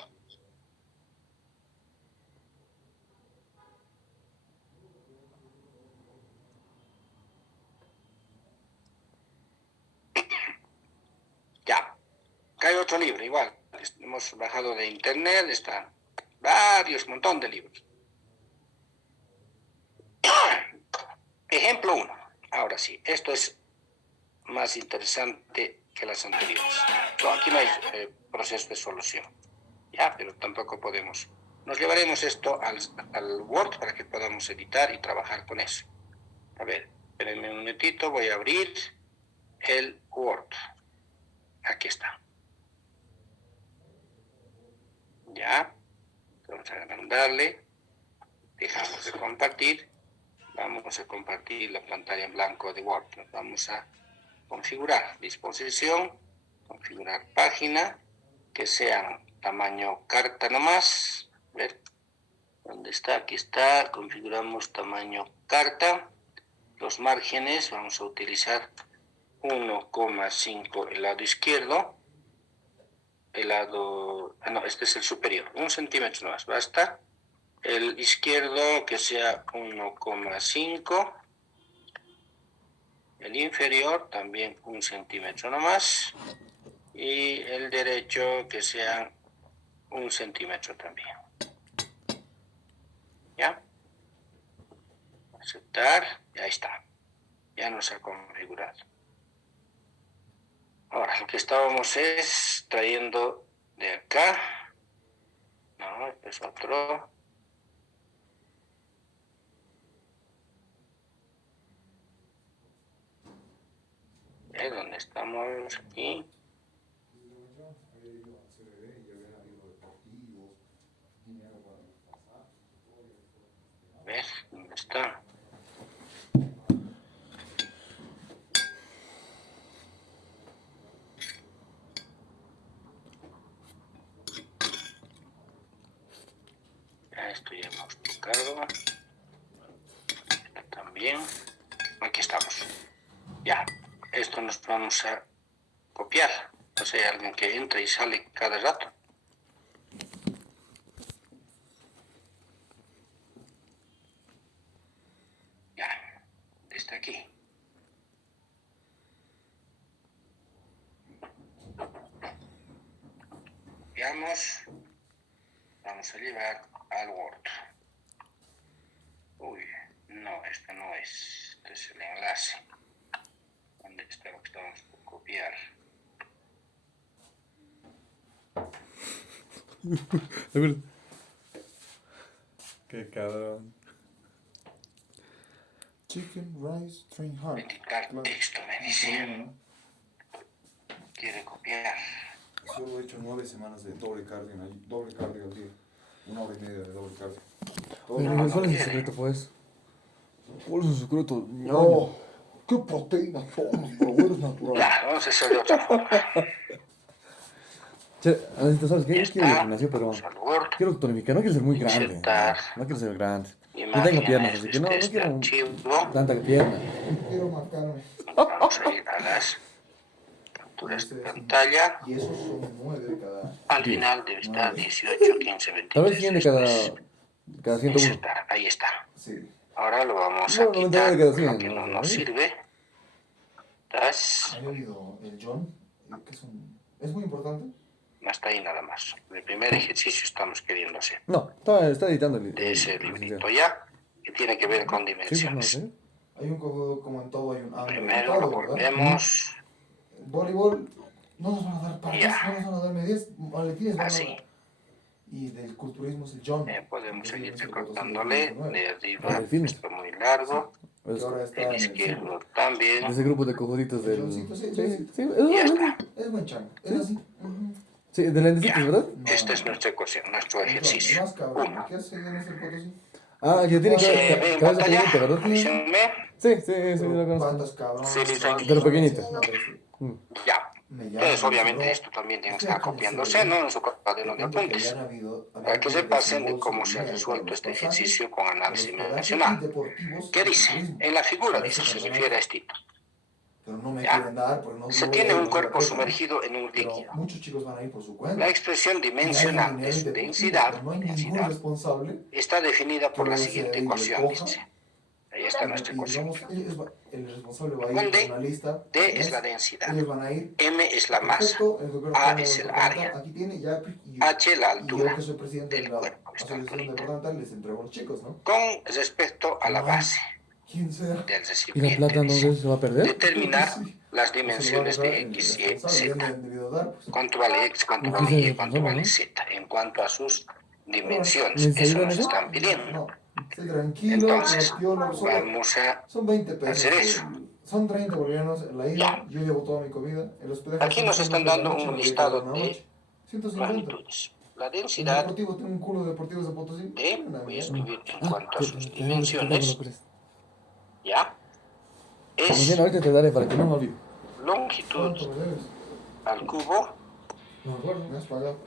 Ya. Acá hay otro libro, igual. Hemos bajado de internet, están varios, montón de libros. Ejemplo 1. Ahora sí, esto es más interesante que las anteriores. No, aquí no hay proceso de solución. Ya, pero tampoco podemos. Nos llevaremos esto al Word para que podamos editar y trabajar con eso. A ver, espérenme un momentito, voy a abrir el Word. Aquí está. Ya, vamos a agrandarle, dejamos de compartir, vamos a compartir la pantalla en blanco de Word. Nos vamos a configurar disposición, configurar página, que sean tamaño carta nomás. A ver, ¿dónde está? Aquí está, configuramos tamaño carta. Los márgenes vamos a utilizar 1,5 el lado izquierdo. El lado, este es el superior, 1 centímetro más, basta. El izquierdo que sea 1,5. El inferior también 1 centímetro nomás. Y el derecho que sea 1 centímetro también. ¿Ya? Aceptar, ya está. Ya nos ha configurado. Ahora, lo que estábamos es trayendo de acá. No, este es otro. ¿Dónde estamos? Aquí. ¿Ves? ¿Dónde está? Esto ya hemos tocado. También. Aquí estamos. Ya. Esto nos vamos a copiar. O sea, hay alguien que entra y sale cada rato. Ya. Desde aquí. Copiamos. Vamos a llevar al Word. Uy, no, esto no es. Este es el enlace. ¿Dónde está lo que estamos por copiar? Qué cabrón. Chicken Rice Train Hard. Editar Claro. texto, me dice. Quiere copiar. Solo he hecho 9 semanas de doble cardio al día. 1 hora y media de doble cardio. Pero, ¿cuál es el secreto, pues? ¿Cuál es el secreto? No, qué proteína tomas, pero eres natural. Ya, vamos a hacer de otra forma. Che, Anita, ¿sabes qué? Yo quiero ir al gimnasio, pero Vamos al Word. quiero tonificar, no quiero ser muy grande. Insertar. No quiero ser grande. Yo Imágenes tengo piernas, así que no de este quiero archivo. tanta pierna. Quiero marcarme. Vamos a ir a las capturas de pantalla. Y esos son 9 de cada. Al final debe estar 18, 15, 23. Tal vez 100 de cada 101. Insertar, ahí está. Sí. Ahora lo vamos No, a 99 quitar de cada lo 100, que no ¿no? nos sirve. ¿Has oído el John? Que es muy importante. Hasta ahí nada más. El primer ejercicio estamos queriendo hacer. No, está editando el De ese librito ya, que tiene que ver con Sí, pues no dimensiones. sé. Hay un cojo, como en todo, hay un ángulo. en Primero lo todo, ¿verdad? volvemos En voleibol no nos van a dar patas, Ya. no nos van a dar medias, maletines van a así. dar. Y del culturismo es el John. Podemos seguir Es el recortándole 429. de arriba. Delfines. Está muy largo. Es Que ahora está El en el izquierdo fútbol. de también. ese grupo de cojuditos del... Johncito, sí, Sí, Johncito. sí, Ya está. Es buen chango, es así. Ujú. sí, de lentecitos, Ya. ¿verdad? No, Esta es nuestra ecuación, nuestro ejercicio. Más cabrón, 1. ¿qué hace en ese Potosí? Ah, que tiene ¿Se ve cabeza en pantalla? pequeñita, ¿verdad? Avísenme. Sí, lo conozco. ¿Cuántas cabrones? Sí, sí, Pero pequeñita. No, pero sí. Ya. me llaman. Entonces, y obviamente, dicen, esto también tiene que estoy estar aquí en copiándose, CBD, ¿no? En su cuaderno te de cuento que apuntes, ya han habido para que se pedido pasen de desembolso cómo de se ha dinero para resuelto los este pasajes, ejercicio con el análisis hospedaje y mencionado. deportivos ¿Qué y dice? turismo En la figura para dice, este se campeonato. refiere a este título. Pero no me ¿Ya? quieren dar porque no, Se yo voy a tiene ir un con el cuerpo atleta, ¿no? sumergido en un Pero líquido. muchos chicos van a ir por su La cuenta expresión y hay un dimensional de dinero en su deportivos, pero no hay ningún densidad, responsable está definida que por la luego se siguiente ahí le ecuación, coja dice. Ahí está nuestra y ecuación. digamos, el responsable va a ir con Donde una lista por D es la mes, densidad, ellos van a ir, M es la masa, perfecto, el gobierno A autónomo es el departamental, área, aquí tiene ya, H la y yo altura que soy presidente de del la cuerpo que está asociación ahorita. departamental les entrego a los chicos, ¿no? Con respecto a la No hay base quien sea, del ¿Y la recipiente, plata dice. entonces se va a perder? yo creo que Determinar sí, las o se lo va a dimensiones agarrar de el X, Y, responsable, ya me Z. han debido dar, pues. Cuánto vale X, cuánto ¿Y vale quién es el Y, cuánto responsable, vale no? Z, en cuanto a sus Pero bueno, dimensiones. Eso ¿Mensualidad en nos eso? están pidiendo. no, estoy tranquilo, Entonces, piola, solo vamos a son 20 hacer pesos, eso. son 30 bolivianos en la ida, Ya. yo llevo toda mi comida, el hospedaje Aquí son nos 100 están lucas la dando noche, un me voy a quedar listado una de noche, 150. magnitudes. La El densidad deportivo, tengo un culo de deportivos de Potosí, de, una voy a mierda. escribir en Ah, cuanto a sus te digo que te tengo lo dimensiones, crees. ¿ya? Como si no, Es ahorita te daré para que no me olvide. longitud ¿Cuánto me debes? al cubo, No me acuerdo. Me has pagado.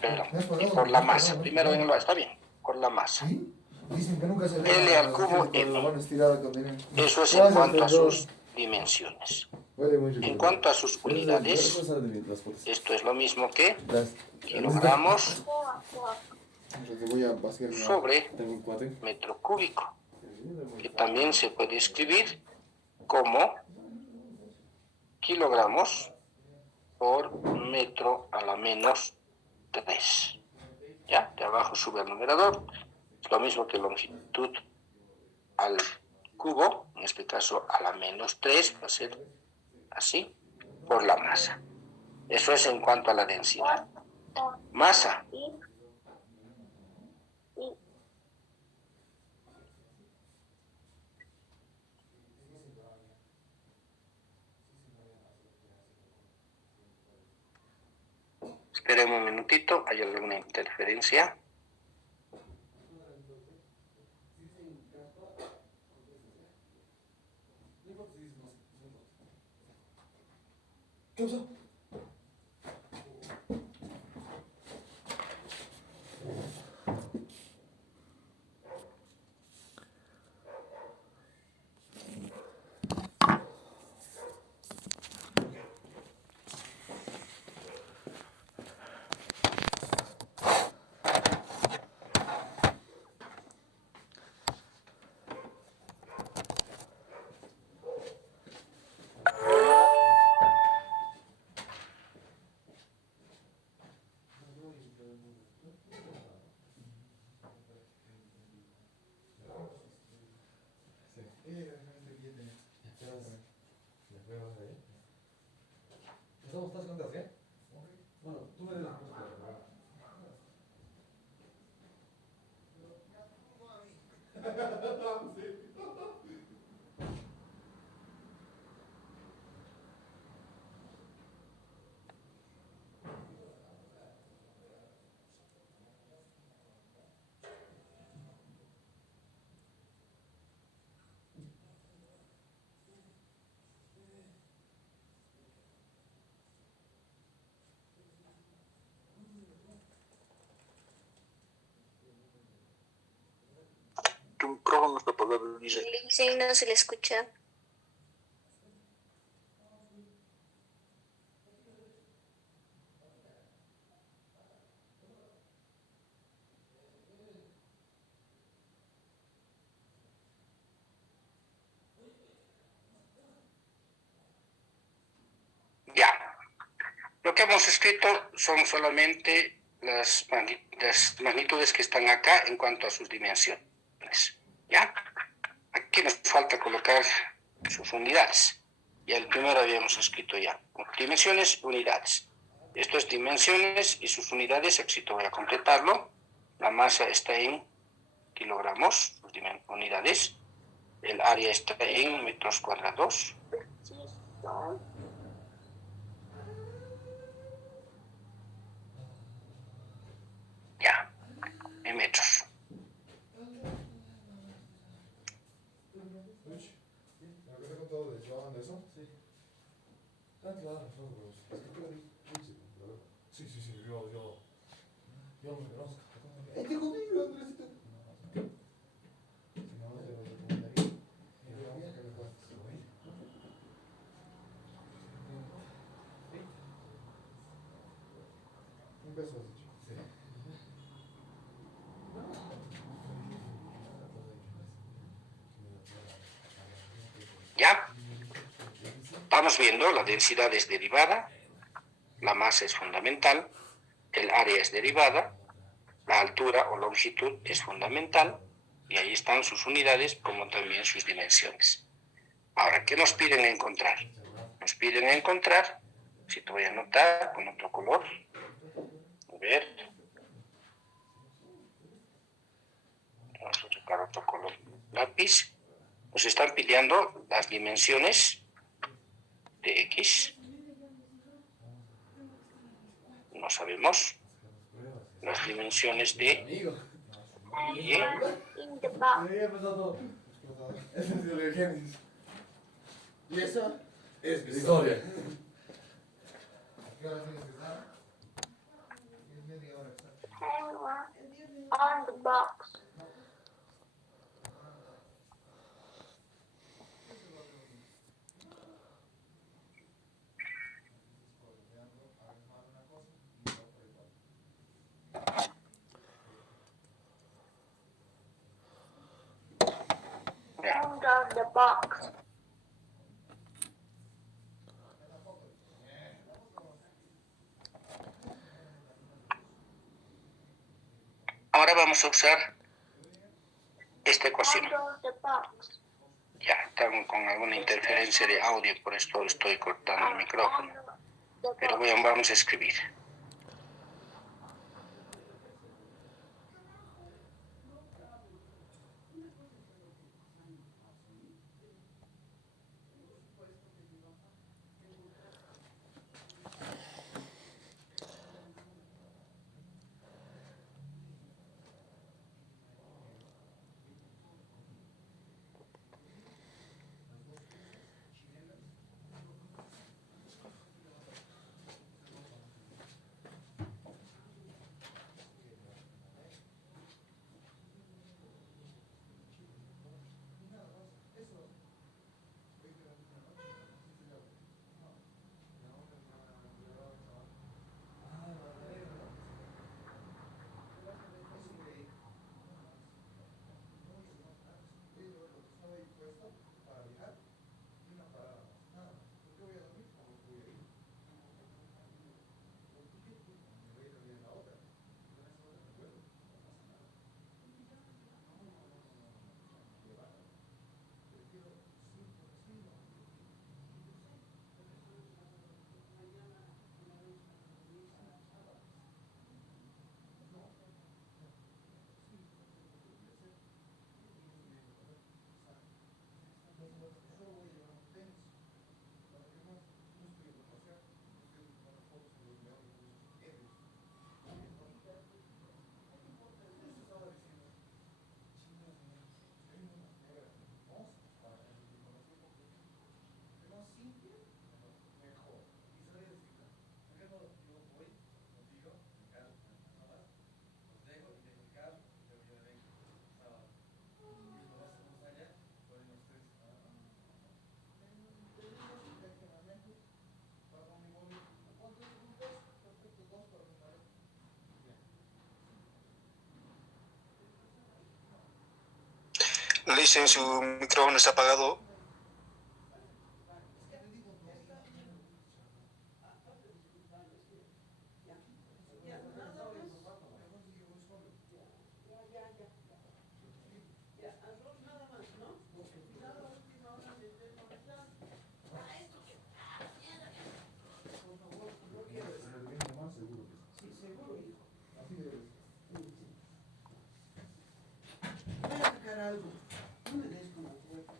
perdón, Me has y pagado, por me la has masa. pagado, Primero en está bien, por la masa. ¿Sí? Dicen que nunca se L deja al a las cubo mujeres con la M. mano estirada cuando vienen. Eso es en Gracias, cuanto a perdón. sus dimensiones. Huele muy rico. En cuanto a sus Eso unidades, sale de las fotos. esto es lo mismo que Gracias. kilogramos Entonces voy a vaciar mi agua. sobre Tengo un cuate. metro cúbico, que también se puede escribir como kilogramos por metro a la menos 3. ¿Ya? De abajo sube al numerador. Es lo mismo que longitud al cubo, en este caso a la menos 3, va a ser así, por la masa. Eso es en cuanto a la densidad. Masa. Esperemos un minutito, ¿hay alguna interferencia? ¿Qué pasó? ¿Estás contentos, qué? Bueno, tú me dices. Tu micrófono está apagado, dice. Sí, no se le escucha. Ya. Lo que hemos escrito son solamente las magnitudes que están acá en cuanto a sus dimensiones. ¿Ya? Aquí nos falta colocar sus unidades. Y el primero habíamos escrito ya. Dimensiones, unidades. Esto es dimensiones y sus unidades. Aquí voy a completarlo. La masa está en kilogramos, sus unidades. El área está en metros cuadrados. Ya, en metros. ¿Me habías contado de Joan de eso? Sí. Sí, sí, sí, yo los conozco. ¿Qué conmigo, Andresito? Si no, te lo recomendaría. Vamos a sacarle cuentas. Un beso has dicho. Sí. ¿Ya? Vamos viendo, la densidad es derivada, la masa es fundamental, el área es derivada, la altura o longitud es fundamental, y ahí están sus unidades como también sus dimensiones. Ahora, ¿qué nos piden encontrar? Nos piden encontrar, si te voy a anotar con otro color, a ver, vamos a sacar otro color lápiz, nos están pidiendo las dimensiones de X, no sabemos, las dimensiones de Y, In the box. Ese es el Génesis. ¿Y eso? Es mi historia. ¿A qué hora tienes que estar? Es media hora exacta. On the box. ya. Under the box. Ahora vamos a usar esta ecuación. Under the box. Ya, estamos con alguna interferencia de audio, por esto estoy cortando el micrófono. Under the Pero box. vamos a escribir. Le dicen su micrófono está apagado. Voy a sacar algo. No me des con la puerta.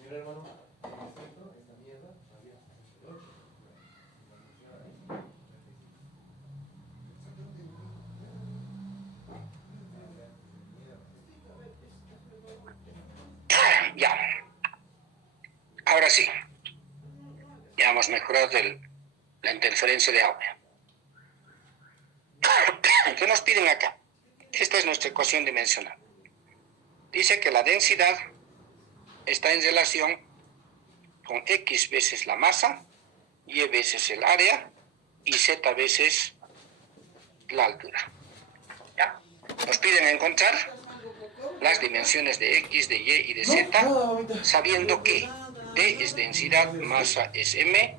Mira, hermano, esta mierda había 8. Ahora sí, ya hemos mejorado la interferencia de audio. ¿Qué nos piden acá? Esta es nuestra ecuación dimensional. Dice que la densidad está en relación con X veces la masa, Y veces el área y Z veces la altura. ¿Ya? Nos piden encontrar las dimensiones de X, de Y y de Z, sabiendo que D es densidad, masa es M,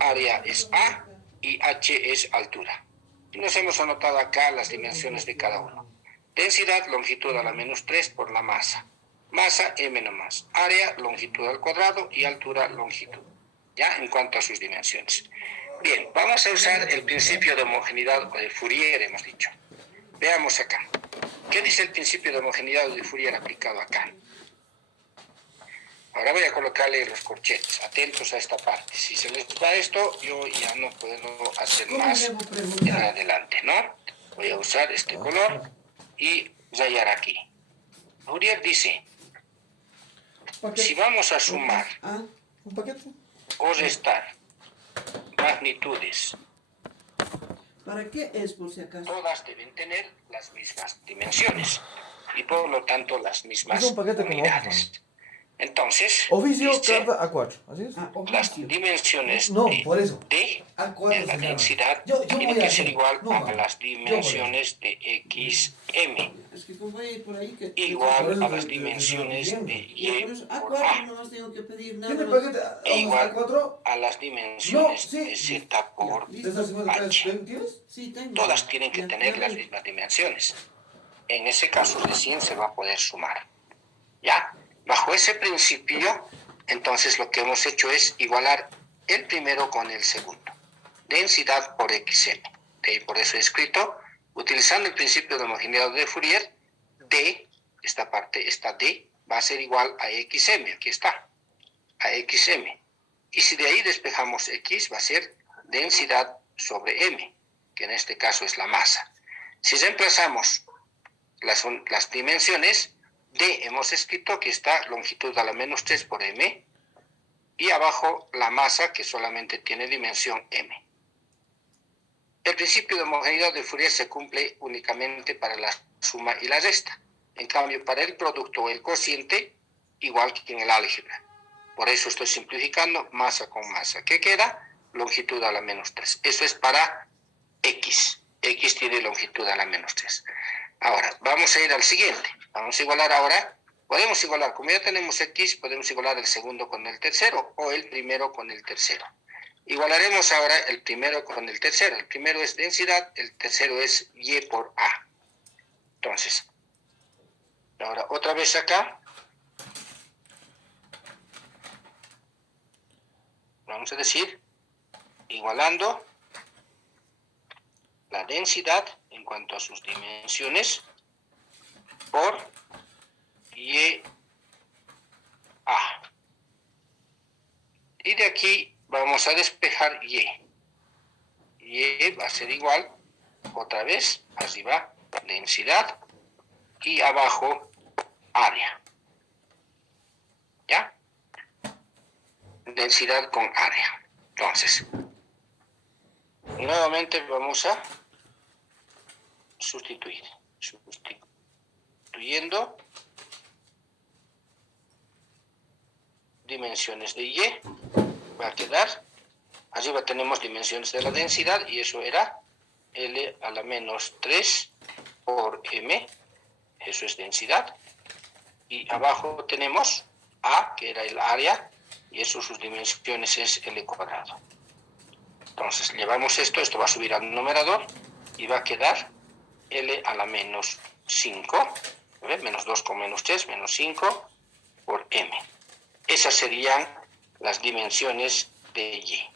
área es A y H es altura. Y nos hemos anotado acá las dimensiones de cada uno. Densidad, longitud a la menos 3 por la masa. Masa, M nomás. Área, longitud al cuadrado y altura, longitud. ¿Ya? En cuanto a sus dimensiones. Bien, vamos a usar el principio de homogeneidad o de Fourier, hemos dicho. Veamos acá. ¿Qué dice el principio de homogeneidad o de Fourier aplicado acá? Ahora voy a colocarle los corchetes. Atentos a esta parte. Si se les va esto, yo ya no puedo hacer más en adelante, ¿no? Voy a usar este color y rayar aquí. Fourier dice, si vamos a sumar Ah, ¿Un paquete? o restar magnitudes, ¿para qué es por si acaso? todas deben tener las mismas dimensiones y por lo tanto las mismas Es un paquete como unidades. hojas, Entonces, Oficio, dice, carta A4, ¿así es? Ah, las oficio. dimensiones No, de por eso. D A4 en la se llama. densidad Yo tienen voy a que ser hacer. igual No, a no. las dimensiones de XM, Es que como voy a ir por ahí que... Por igual eso a las te dimensiones estoy de Y por Y eso, por A4 A, no más tengo que pedir nada. ¿Tiene más. paquete E igual A4? a las dimensiones No, sí. de Z por Ya, ¿De estas 53 H. tienes? Sí, tengo. Todas tienen que Ya, tener ya las ven. mismas dimensiones. En ese caso recién se va a poder sumar. ¿Ya? Bajo ese principio, entonces lo que hemos hecho es igualar el primero con el segundo. Densidad por XM. Por eso he escrito, utilizando el principio de homogeneidad de Fourier, D, esta parte, esta D, va a ser igual a XM. Aquí está, a XM. Y si de ahí despejamos X, va a ser densidad sobre M, que en este caso es la masa. Si reemplazamos las dimensiones, D hemos escrito que está longitud a la menos 3 por M, y abajo la masa que solamente tiene dimensión M. El principio de homogeneidad de Fourier se cumple únicamente para la suma y la resta. En cambio, para el producto o el cociente, igual que en el álgebra. Por eso estoy simplificando masa con masa. ¿Qué queda? Longitud a la menos 3. Eso es para X. X tiene longitud a la menos 3. Ahora, vamos a ir al siguiente. Vamos a igualar ahora. Podemos igualar, como ya tenemos X, podemos igualar el segundo con el tercero o el primero con el tercero. Igualaremos ahora el primero con el tercero. El primero es densidad, el tercero es Y por A. Entonces, ahora otra vez acá. Vamos a decir, igualando la densidad en cuanto a sus dimensiones por Y A. Y de aquí vamos a despejar Y. Y va a ser igual, otra vez, arriba, densidad, y abajo, área. ¿Ya? Densidad con área. Entonces, nuevamente vamos a sustituir. Sustituyendo dimensiones de Y, va a quedar, arriba tenemos dimensiones de la densidad y eso era L a la menos 3 por M, eso es densidad, y abajo tenemos A, que era el área, y eso sus dimensiones es L cuadrado. Entonces llevamos esto va a subir al numerador y va a quedar L a la menos 5, menos 2 con menos 3, menos 5 por M. Esas serían las dimensiones de Y.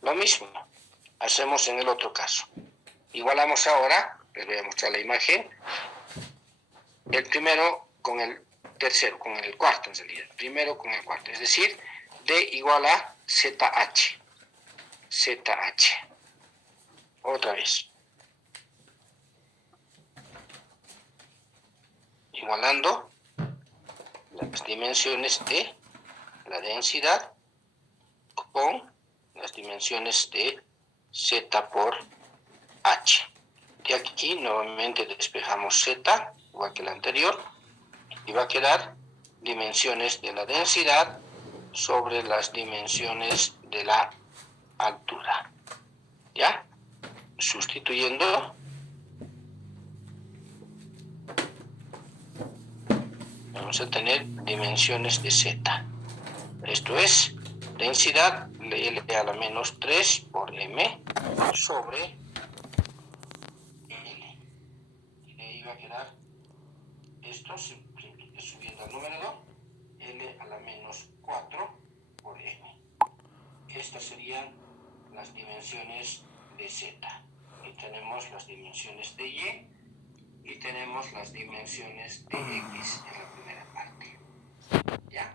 Lo mismo hacemos en el otro caso. Igualamos ahora, les voy a mostrar la imagen, el primero con el tercero, con el cuarto en realidad, primero con el cuarto, es decir, D igual a ZH. ZH. Otra vez. Igualando las dimensiones de la densidad con las dimensiones de Z por H. De aquí nuevamente despejamos Z, igual que el anterior, y va a quedar dimensiones de la densidad sobre las dimensiones de la altura. ¿Ya? Sustituyendo, vamos a tener dimensiones de Z. Esto es densidad L a la menos 3 por M sobre L. Y de ahí va a quedar esto, subiendo al número, L a la menos 4 por M. Estas serían las dimensiones de Z. Y tenemos las dimensiones de Y y tenemos las dimensiones de X en la primera parte. ¿Ya?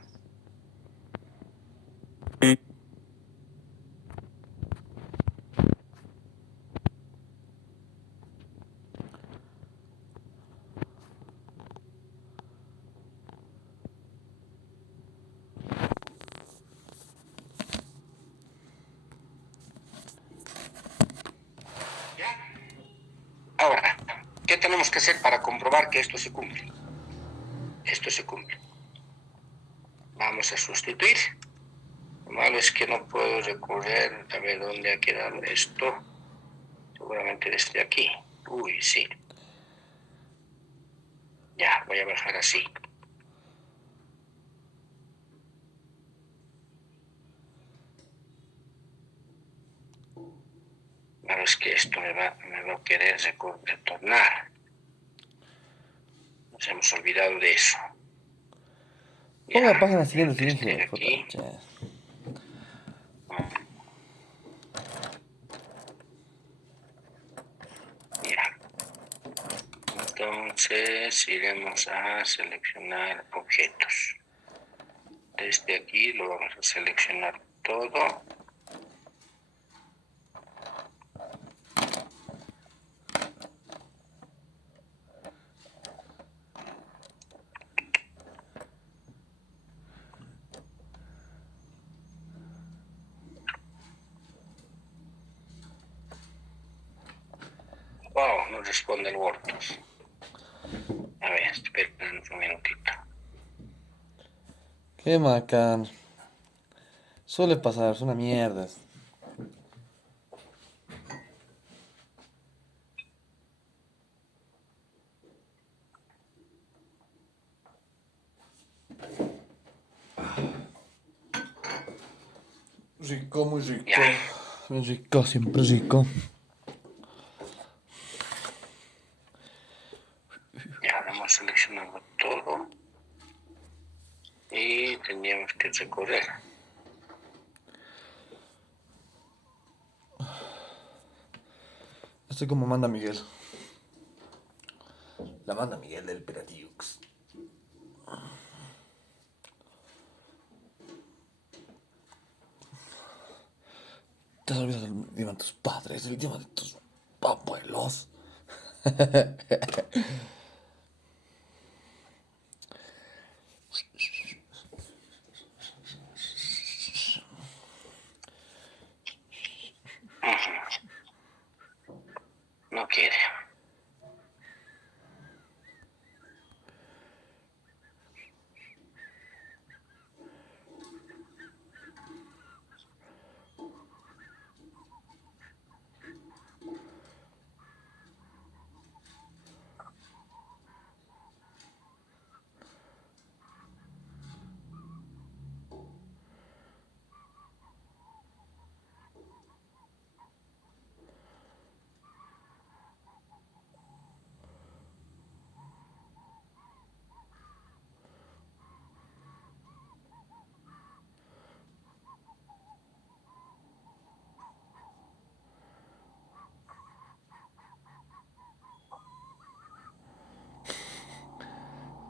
Ahora, ¿qué tenemos que hacer para comprobar que esto se cumple? Esto se cumple. Vamos a sustituir. Lo malo es que no puedo recorrer, a ver dónde ha quedado esto. Seguramente desde aquí. Uy, sí. Ya, voy a bajar así. Claro, es que esto me va a querer retornar. Nos hemos olvidado de eso. Ponga la página siguiente, Desde hijo de puta. aquí. Che. Ya. Entonces iremos a seleccionar objetos. Desde aquí lo vamos a seleccionar todo. Wow, no responde el WordPress. A ver, esperen un minutito. Qué macán. Suele pasar, es una mierda. Rico, muy rico. Ya. Muy rico, siempre rico. Ya hemos seleccionado todo. Y tendríamos que recorrer. Estoy como manda Miguel. La manda Miguel del Piratiux. Te has olvidado del idioma de tus padres, el idioma de tus abuelos. No quiere.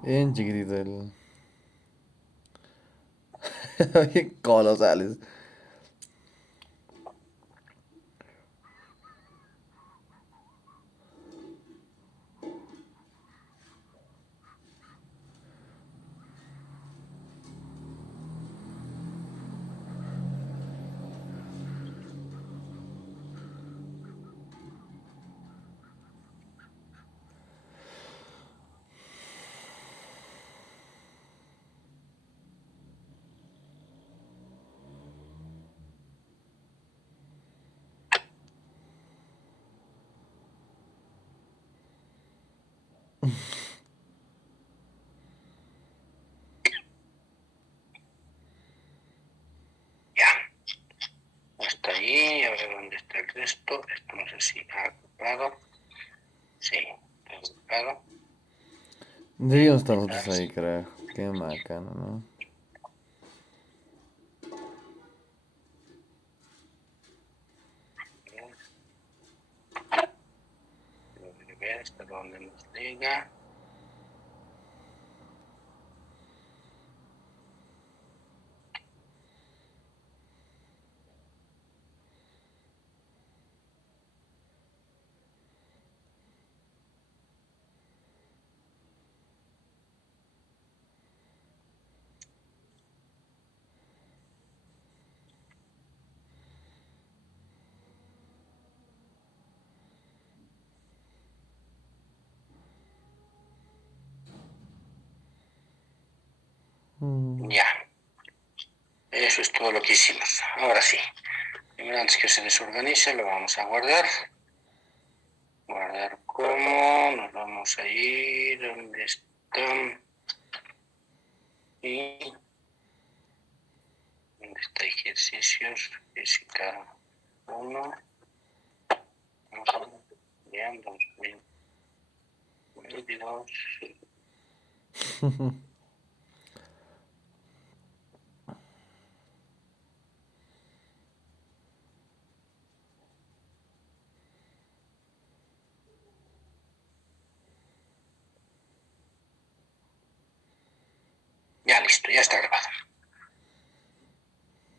Bien chiquitito el... Bien colosales. esto no sé si ha agrupado. Sí, ha agrupado. Deberíamos estar nosotros ahí, carajo. Qué macana, ¿no? Ver hasta dónde nos llega. Ya, eso es todo lo que hicimos. Ahora sí, primero antes que se desorganice lo vamos a guardar. Guardar como, nos vamos a ir, ¿dónde está? Y ¿dónde está ejercicios? Física 1. Bien, 2022. Ya listo, ya está grabado.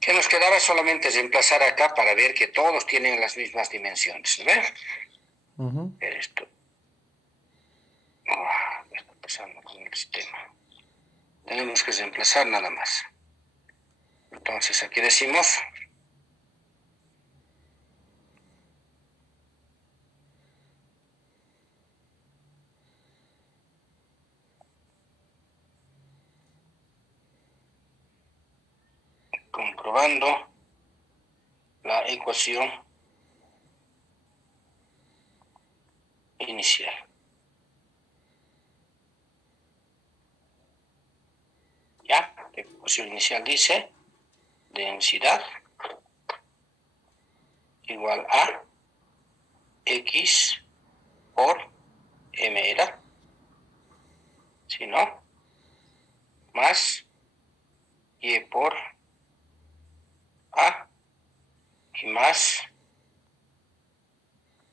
¿Qué nos quedaba? Solamente es emplazar acá para ver que todos tienen las mismas dimensiones, ¿no ves? Ver esto. ¿Qué está pasando con el sistema? Tenemos que reemplazar nada más. Entonces aquí decimos comprobando la ecuación inicial. ¿Ya? La ecuación inicial dice densidad igual a X por M era, si no, más Y por A y más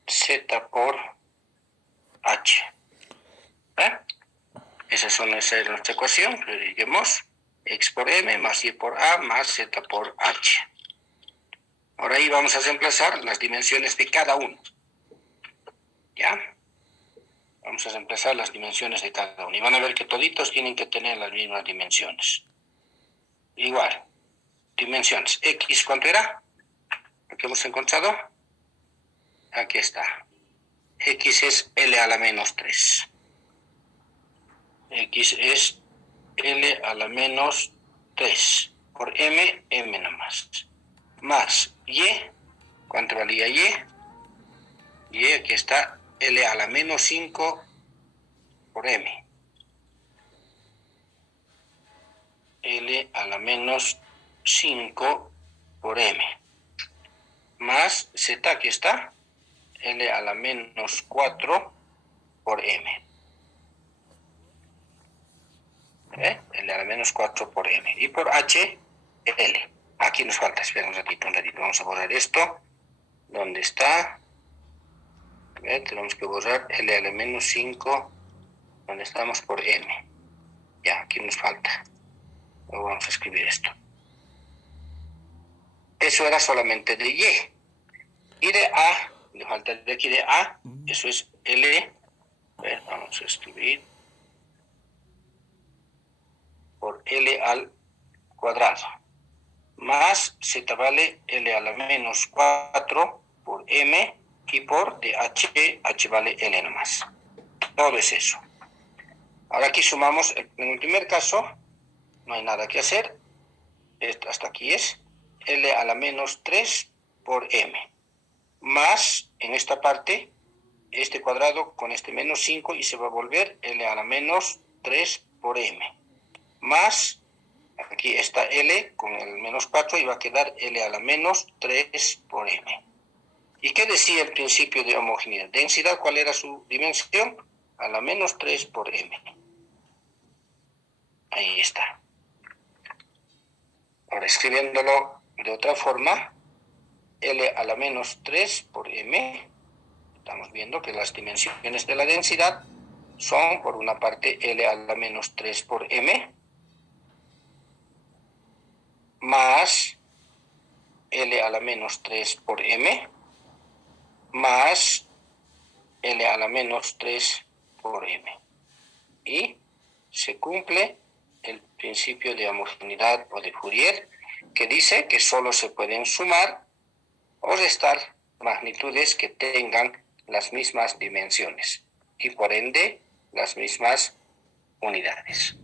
Z por H. Esa es nuestra ecuación, que dirigimos X por M más Y por A más Z por H. Ahora ahí vamos a reemplazar las dimensiones de cada uno. ¿Ya? Vamos a reemplazar las dimensiones de cada uno. Y van a ver que toditos tienen que tener las mismas dimensiones. Igual. Dimensiones. X, ¿cuánto era? Lo que hemos encontrado. Aquí está. X es L a la menos 3. X es L a la menos 3. Por M, M nomás. Más Y. ¿Cuánto valía Y? Y aquí está L a la menos 5 por M. L a la menos 5 por M. Más Z, aquí está. L a la menos 4 por M. L a la menos 4 por M. Y por H, L. Aquí nos falta, espera un ratito. Vamos a borrar esto. ¿Dónde está? Tenemos que borrar L a la menos 5. ¿Dónde estamos? Por M. Ya, aquí nos falta. Luego vamos a escribir esto. Eso era solamente de Y. Y de A, le falta de aquí de A, eso es L. Vamos a escribir por L al cuadrado. Más Z vale L a la menos 4 por M y por de H vale L nomás. Todo es eso. Ahora aquí sumamos, en el primer caso, no hay nada que hacer. Esto hasta aquí es L a la menos 3 por M. Más, en esta parte, este cuadrado con este menos 5 y se va a volver L a la menos 3 por M. Más, aquí está L con el menos 4 y va a quedar L a la menos 3 por M. ¿Y qué decía el principio de homogeneidad? Densidad, ¿cuál era su dimensión? A la menos 3 por m. Ahí está. Ahora, escribiéndolo de otra forma, L a la menos 3 por m, estamos viendo que las dimensiones de la densidad son, por una parte, L a la menos 3 por m, más L a la menos 3 por m, más L a la menos 3 por m. Y se cumple el principio de homogeneidad o de Fourier, que dice que solo se pueden sumar o restar magnitudes que tengan las mismas dimensiones y por ende las mismas unidades.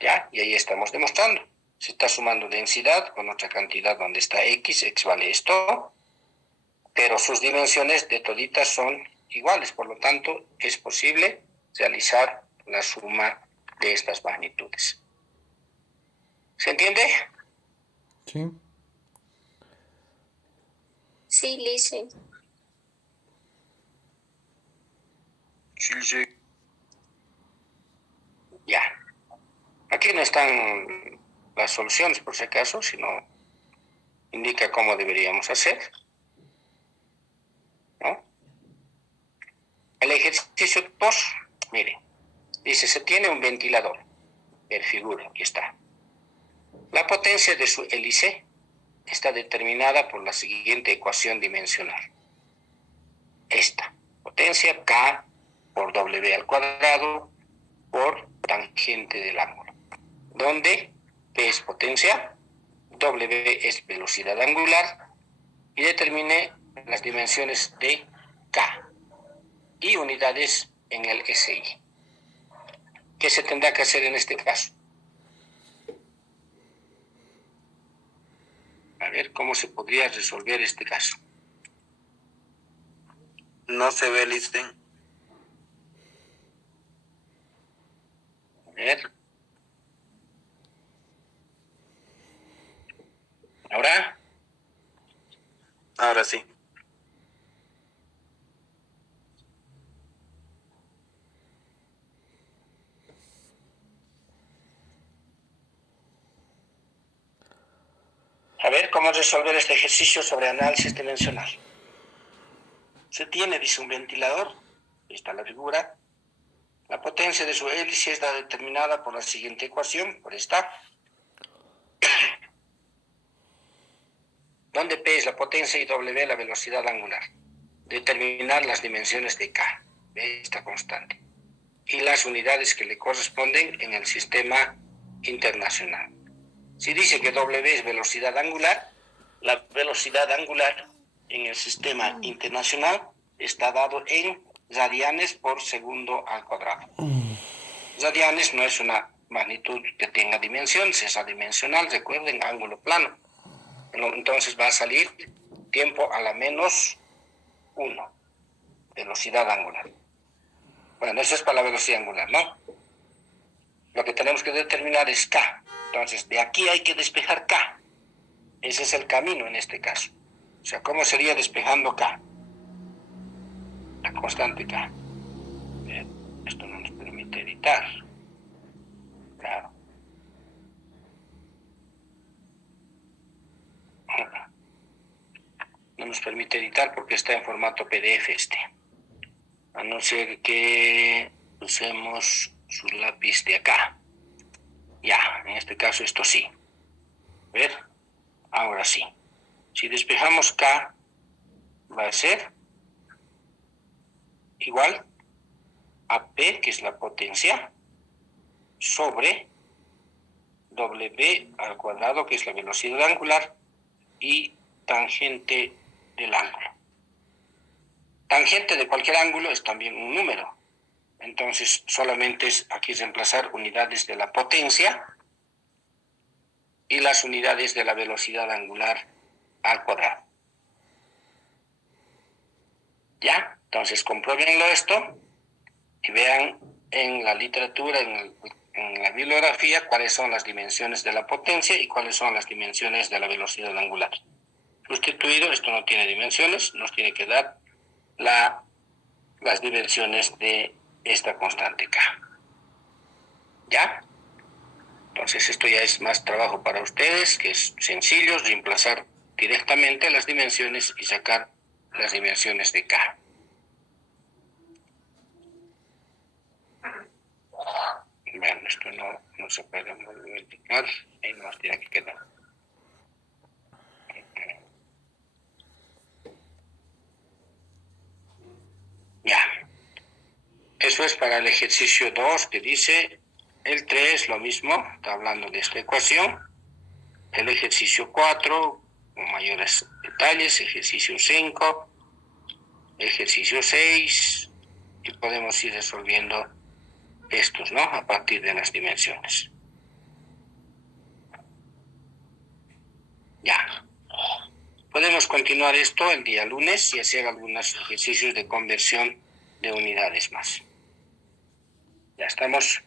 ¿Ya? Y ahí estamos demostrando. Se está sumando densidad con otra cantidad donde está x vale esto, pero sus dimensiones de toditas son iguales, por lo tanto es posible realizar la suma de estas magnitudes. ¿Se entiende? Sí. Sí, Lise. Sí. Ya. Aquí no están las soluciones por si acaso, sino indica cómo deberíamos hacer, ¿no? El ejercicio 2, mire, dice, se tiene un ventilador, ver figura, aquí está. La potencia de su hélice está determinada por la siguiente ecuación dimensional. Esta, potencia K por W al cuadrado por tangente del ángulo, donde P es potencia, W es velocidad angular, y determine las dimensiones de K y unidades en el SI. ¿Qué se tendrá que hacer en este caso? A ver cómo se podría resolver este caso. No se ve el ítem. A ver. ¿Ahora? Ahora sí. A ver cómo resolver este ejercicio sobre análisis dimensional. Se tiene, dice, un ventilador, ahí está la figura. La potencia de su hélice está determinada por la siguiente ecuación, por esta, donde P es la potencia y W la velocidad angular. Determinar las dimensiones de K, esta constante, y las unidades que le corresponden en el sistema internacional. Si dice que W es velocidad angular, la velocidad angular en el sistema internacional está dado en radianes por segundo al cuadrado. Radianes no es una magnitud que tenga dimensiones, es adimensional, recuerden, ángulo plano. Entonces va a salir tiempo a la menos 1, velocidad angular. Bueno, eso es para la velocidad angular, ¿no? Lo que tenemos que determinar es K. Entonces, de aquí hay que despejar K. Ese es el camino en este caso. O sea, ¿cómo sería despejando K? La constante K. Esto no nos permite editar. Claro. No nos permite editar porque está en formato PDF este. A no ser que usemos su lápiz de acá. Ya, en este caso esto sí. ¿Ver? Ahora sí. Si despejamos K, va a ser igual a P, que es la potencia, sobre W al cuadrado, que es la velocidad angular, y tangente del ángulo. Tangente de cualquier ángulo es también un número. Entonces, solamente es aquí reemplazar unidades de la potencia y las unidades de la velocidad angular al cuadrado. ¿Ya? Entonces, compruébenlo esto y vean en la literatura, en la bibliografía, cuáles son las dimensiones de la potencia y cuáles son las dimensiones de la velocidad angular. sustituido, esto no tiene dimensiones, nos tiene que dar las dimensiones de esta constante K. ¿Ya? Entonces esto ya es más trabajo para ustedes, que es sencillo, reemplazar directamente las dimensiones y sacar las dimensiones de K. Bueno, esto no se puede modificar, ahí nos tiene que quedar. Ya. Eso es para el ejercicio 2, que dice el 3, lo mismo, está hablando de esta ecuación. El ejercicio 4, con mayores detalles, ejercicio 5, ejercicio 6, y podemos ir resolviendo estos, ¿no? A partir de las dimensiones. Ya. Podemos continuar esto el día lunes y hacer algunos ejercicios de conversión de unidades más. Ya estamos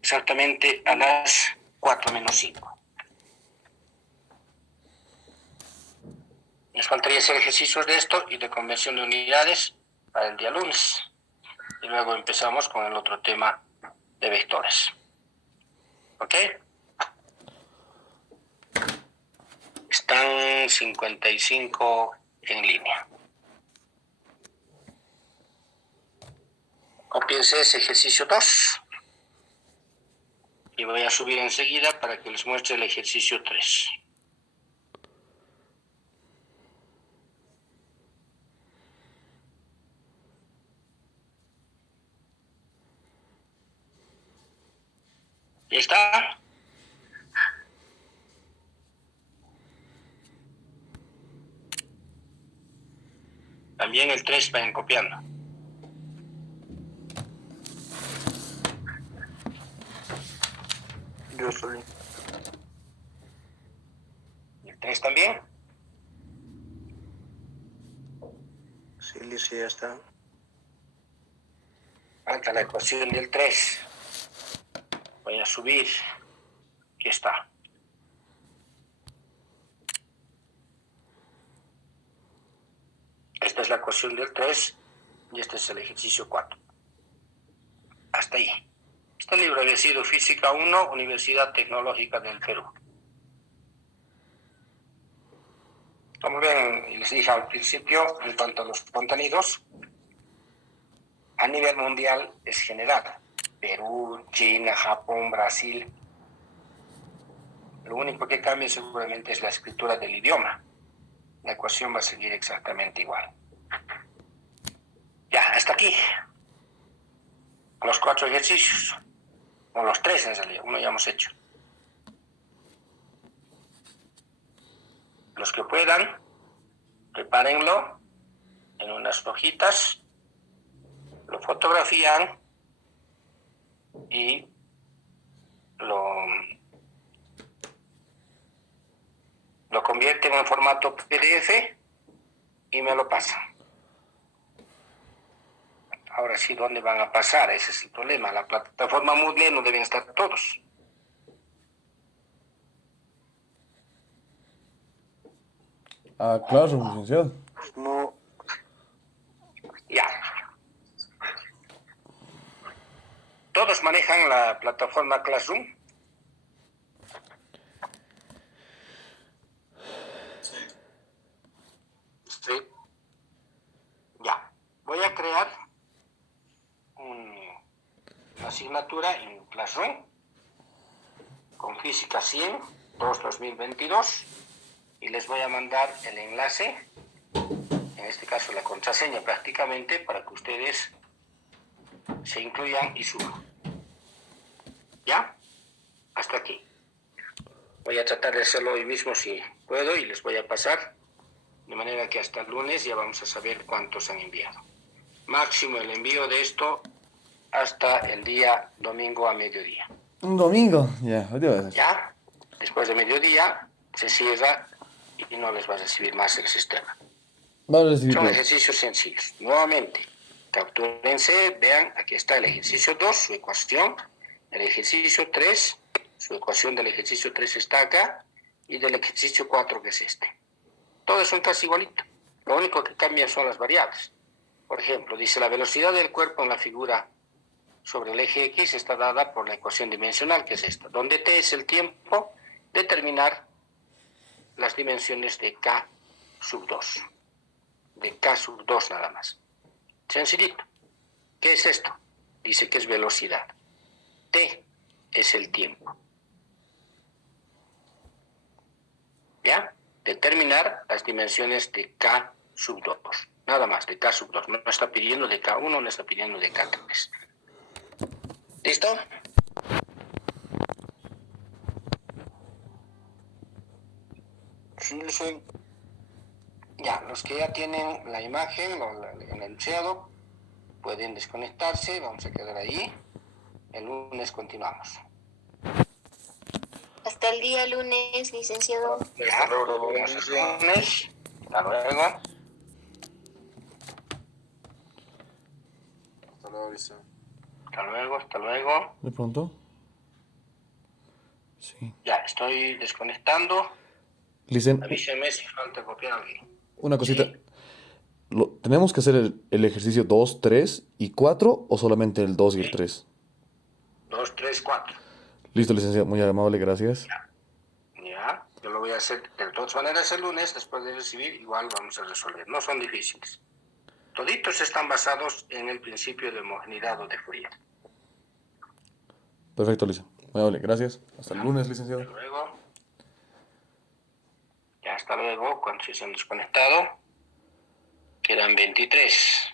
exactamente a las 4:05. Nos faltaría hacer ejercicios de esto y de conversión de unidades para el día lunes. Y luego empezamos con el otro tema de vectores. ¿Ok? Están 55 en línea. Copiense ese ejercicio 2. Y voy a subir enseguida para que les muestre el ejercicio 3. ¿Ya está? También el 3 vayan copiando. Yo soy. ¿El 3 también? Sí, Lice, ya está. Falta la ecuación del 3. Voy a subir. Aquí está. Esta es la ecuación del 3 y este es el ejercicio 4. Hasta ahí. Este libro había sido Física 1, Universidad Tecnológica del Perú. Como ven, y les dije al principio, en cuanto a los contenidos, a nivel mundial es general. Perú, China, Japón, Brasil. Lo único que cambia seguramente es la escritura del idioma. La ecuación va a seguir exactamente igual. Ya, hasta aquí. Los 4 ejercicios. O los 3 en realidad, uno ya hemos hecho. Los que puedan, prepárenlo en unas hojitas, lo fotografían y lo convierten en formato PDF y me lo pasan. Ahora sí, ¿dónde van a pasar? Ese es el problema. La plataforma Moodle no deben estar todos. Ah, Classroom, licenciado. No, Ya. ¿Todos manejan la plataforma Classroom? Sí. Ya. Voy a crear una asignatura en Classroom con Física 100, 2022, y les voy a mandar el enlace, en este caso la contraseña prácticamente, para que ustedes se incluyan y suban. ¿Ya? Hasta aquí. Voy a tratar de hacerlo hoy mismo si puedo y les voy a pasar, de manera que hasta el lunes ya vamos a saber cuántos han enviado. Máximo el envío de esto hasta el día domingo a mediodía. Un domingo, ya, ahorita va a ser. ¿Ya? Después de mediodía se cierra y no les va a recibir más el sistema. Vamos a recibir Son todo. ejercicios sencillos. Nuevamente, captúrense, vean, aquí está el ejercicio 2, su ecuación. El ejercicio 3, su ecuación del ejercicio 3 está acá. Y del ejercicio 4, que es este. Todos son casi igualitos. Lo único que cambian son las variables. Por ejemplo, dice la velocidad del cuerpo en la figura sobre el eje X está dada por la ecuación dimensional, que es esta, donde t es el tiempo, determinar las dimensiones de k sub 2. De k sub 2 nada más. Sencillito. ¿Qué es esto? Dice que es velocidad. T es el tiempo. ¿Ya? Determinar las dimensiones de k sub 2. Nada más, de k sub 2. No está pidiendo de k1, no está pidiendo de k3. ¿Listo? Sí, sí. Ya, los que ya tienen la imagen o el enunciado pueden desconectarse. Vamos a quedar ahí. El lunes continuamos. Hasta el día lunes, licenciado. Ya, nos vemos el lunes. Hasta luego. Hasta luego, Lisa. Hasta luego, hasta luego. ¿De pronto? Sí. Ya, estoy desconectando. Licen, Avíseme si falta copiar a alguien. una cosita. Sí. ¿Tenemos que hacer el ejercicio 2, 3 y 4 o solamente el 2 y el 3? 2, 3, 4. Listo, licenciado. Muy amable, gracias. Ya, yo lo voy a hacer de todas maneras el lunes, después de recibir, igual vamos a resolver. No son difíciles. Toditos están basados en el principio de homogeneidad o de Fourier. Perfecto, licenciado. Muy amable, gracias. Hasta el lunes, licenciado. Hasta luego. Ya hasta luego, cuando se han desconectado. Quedan 23.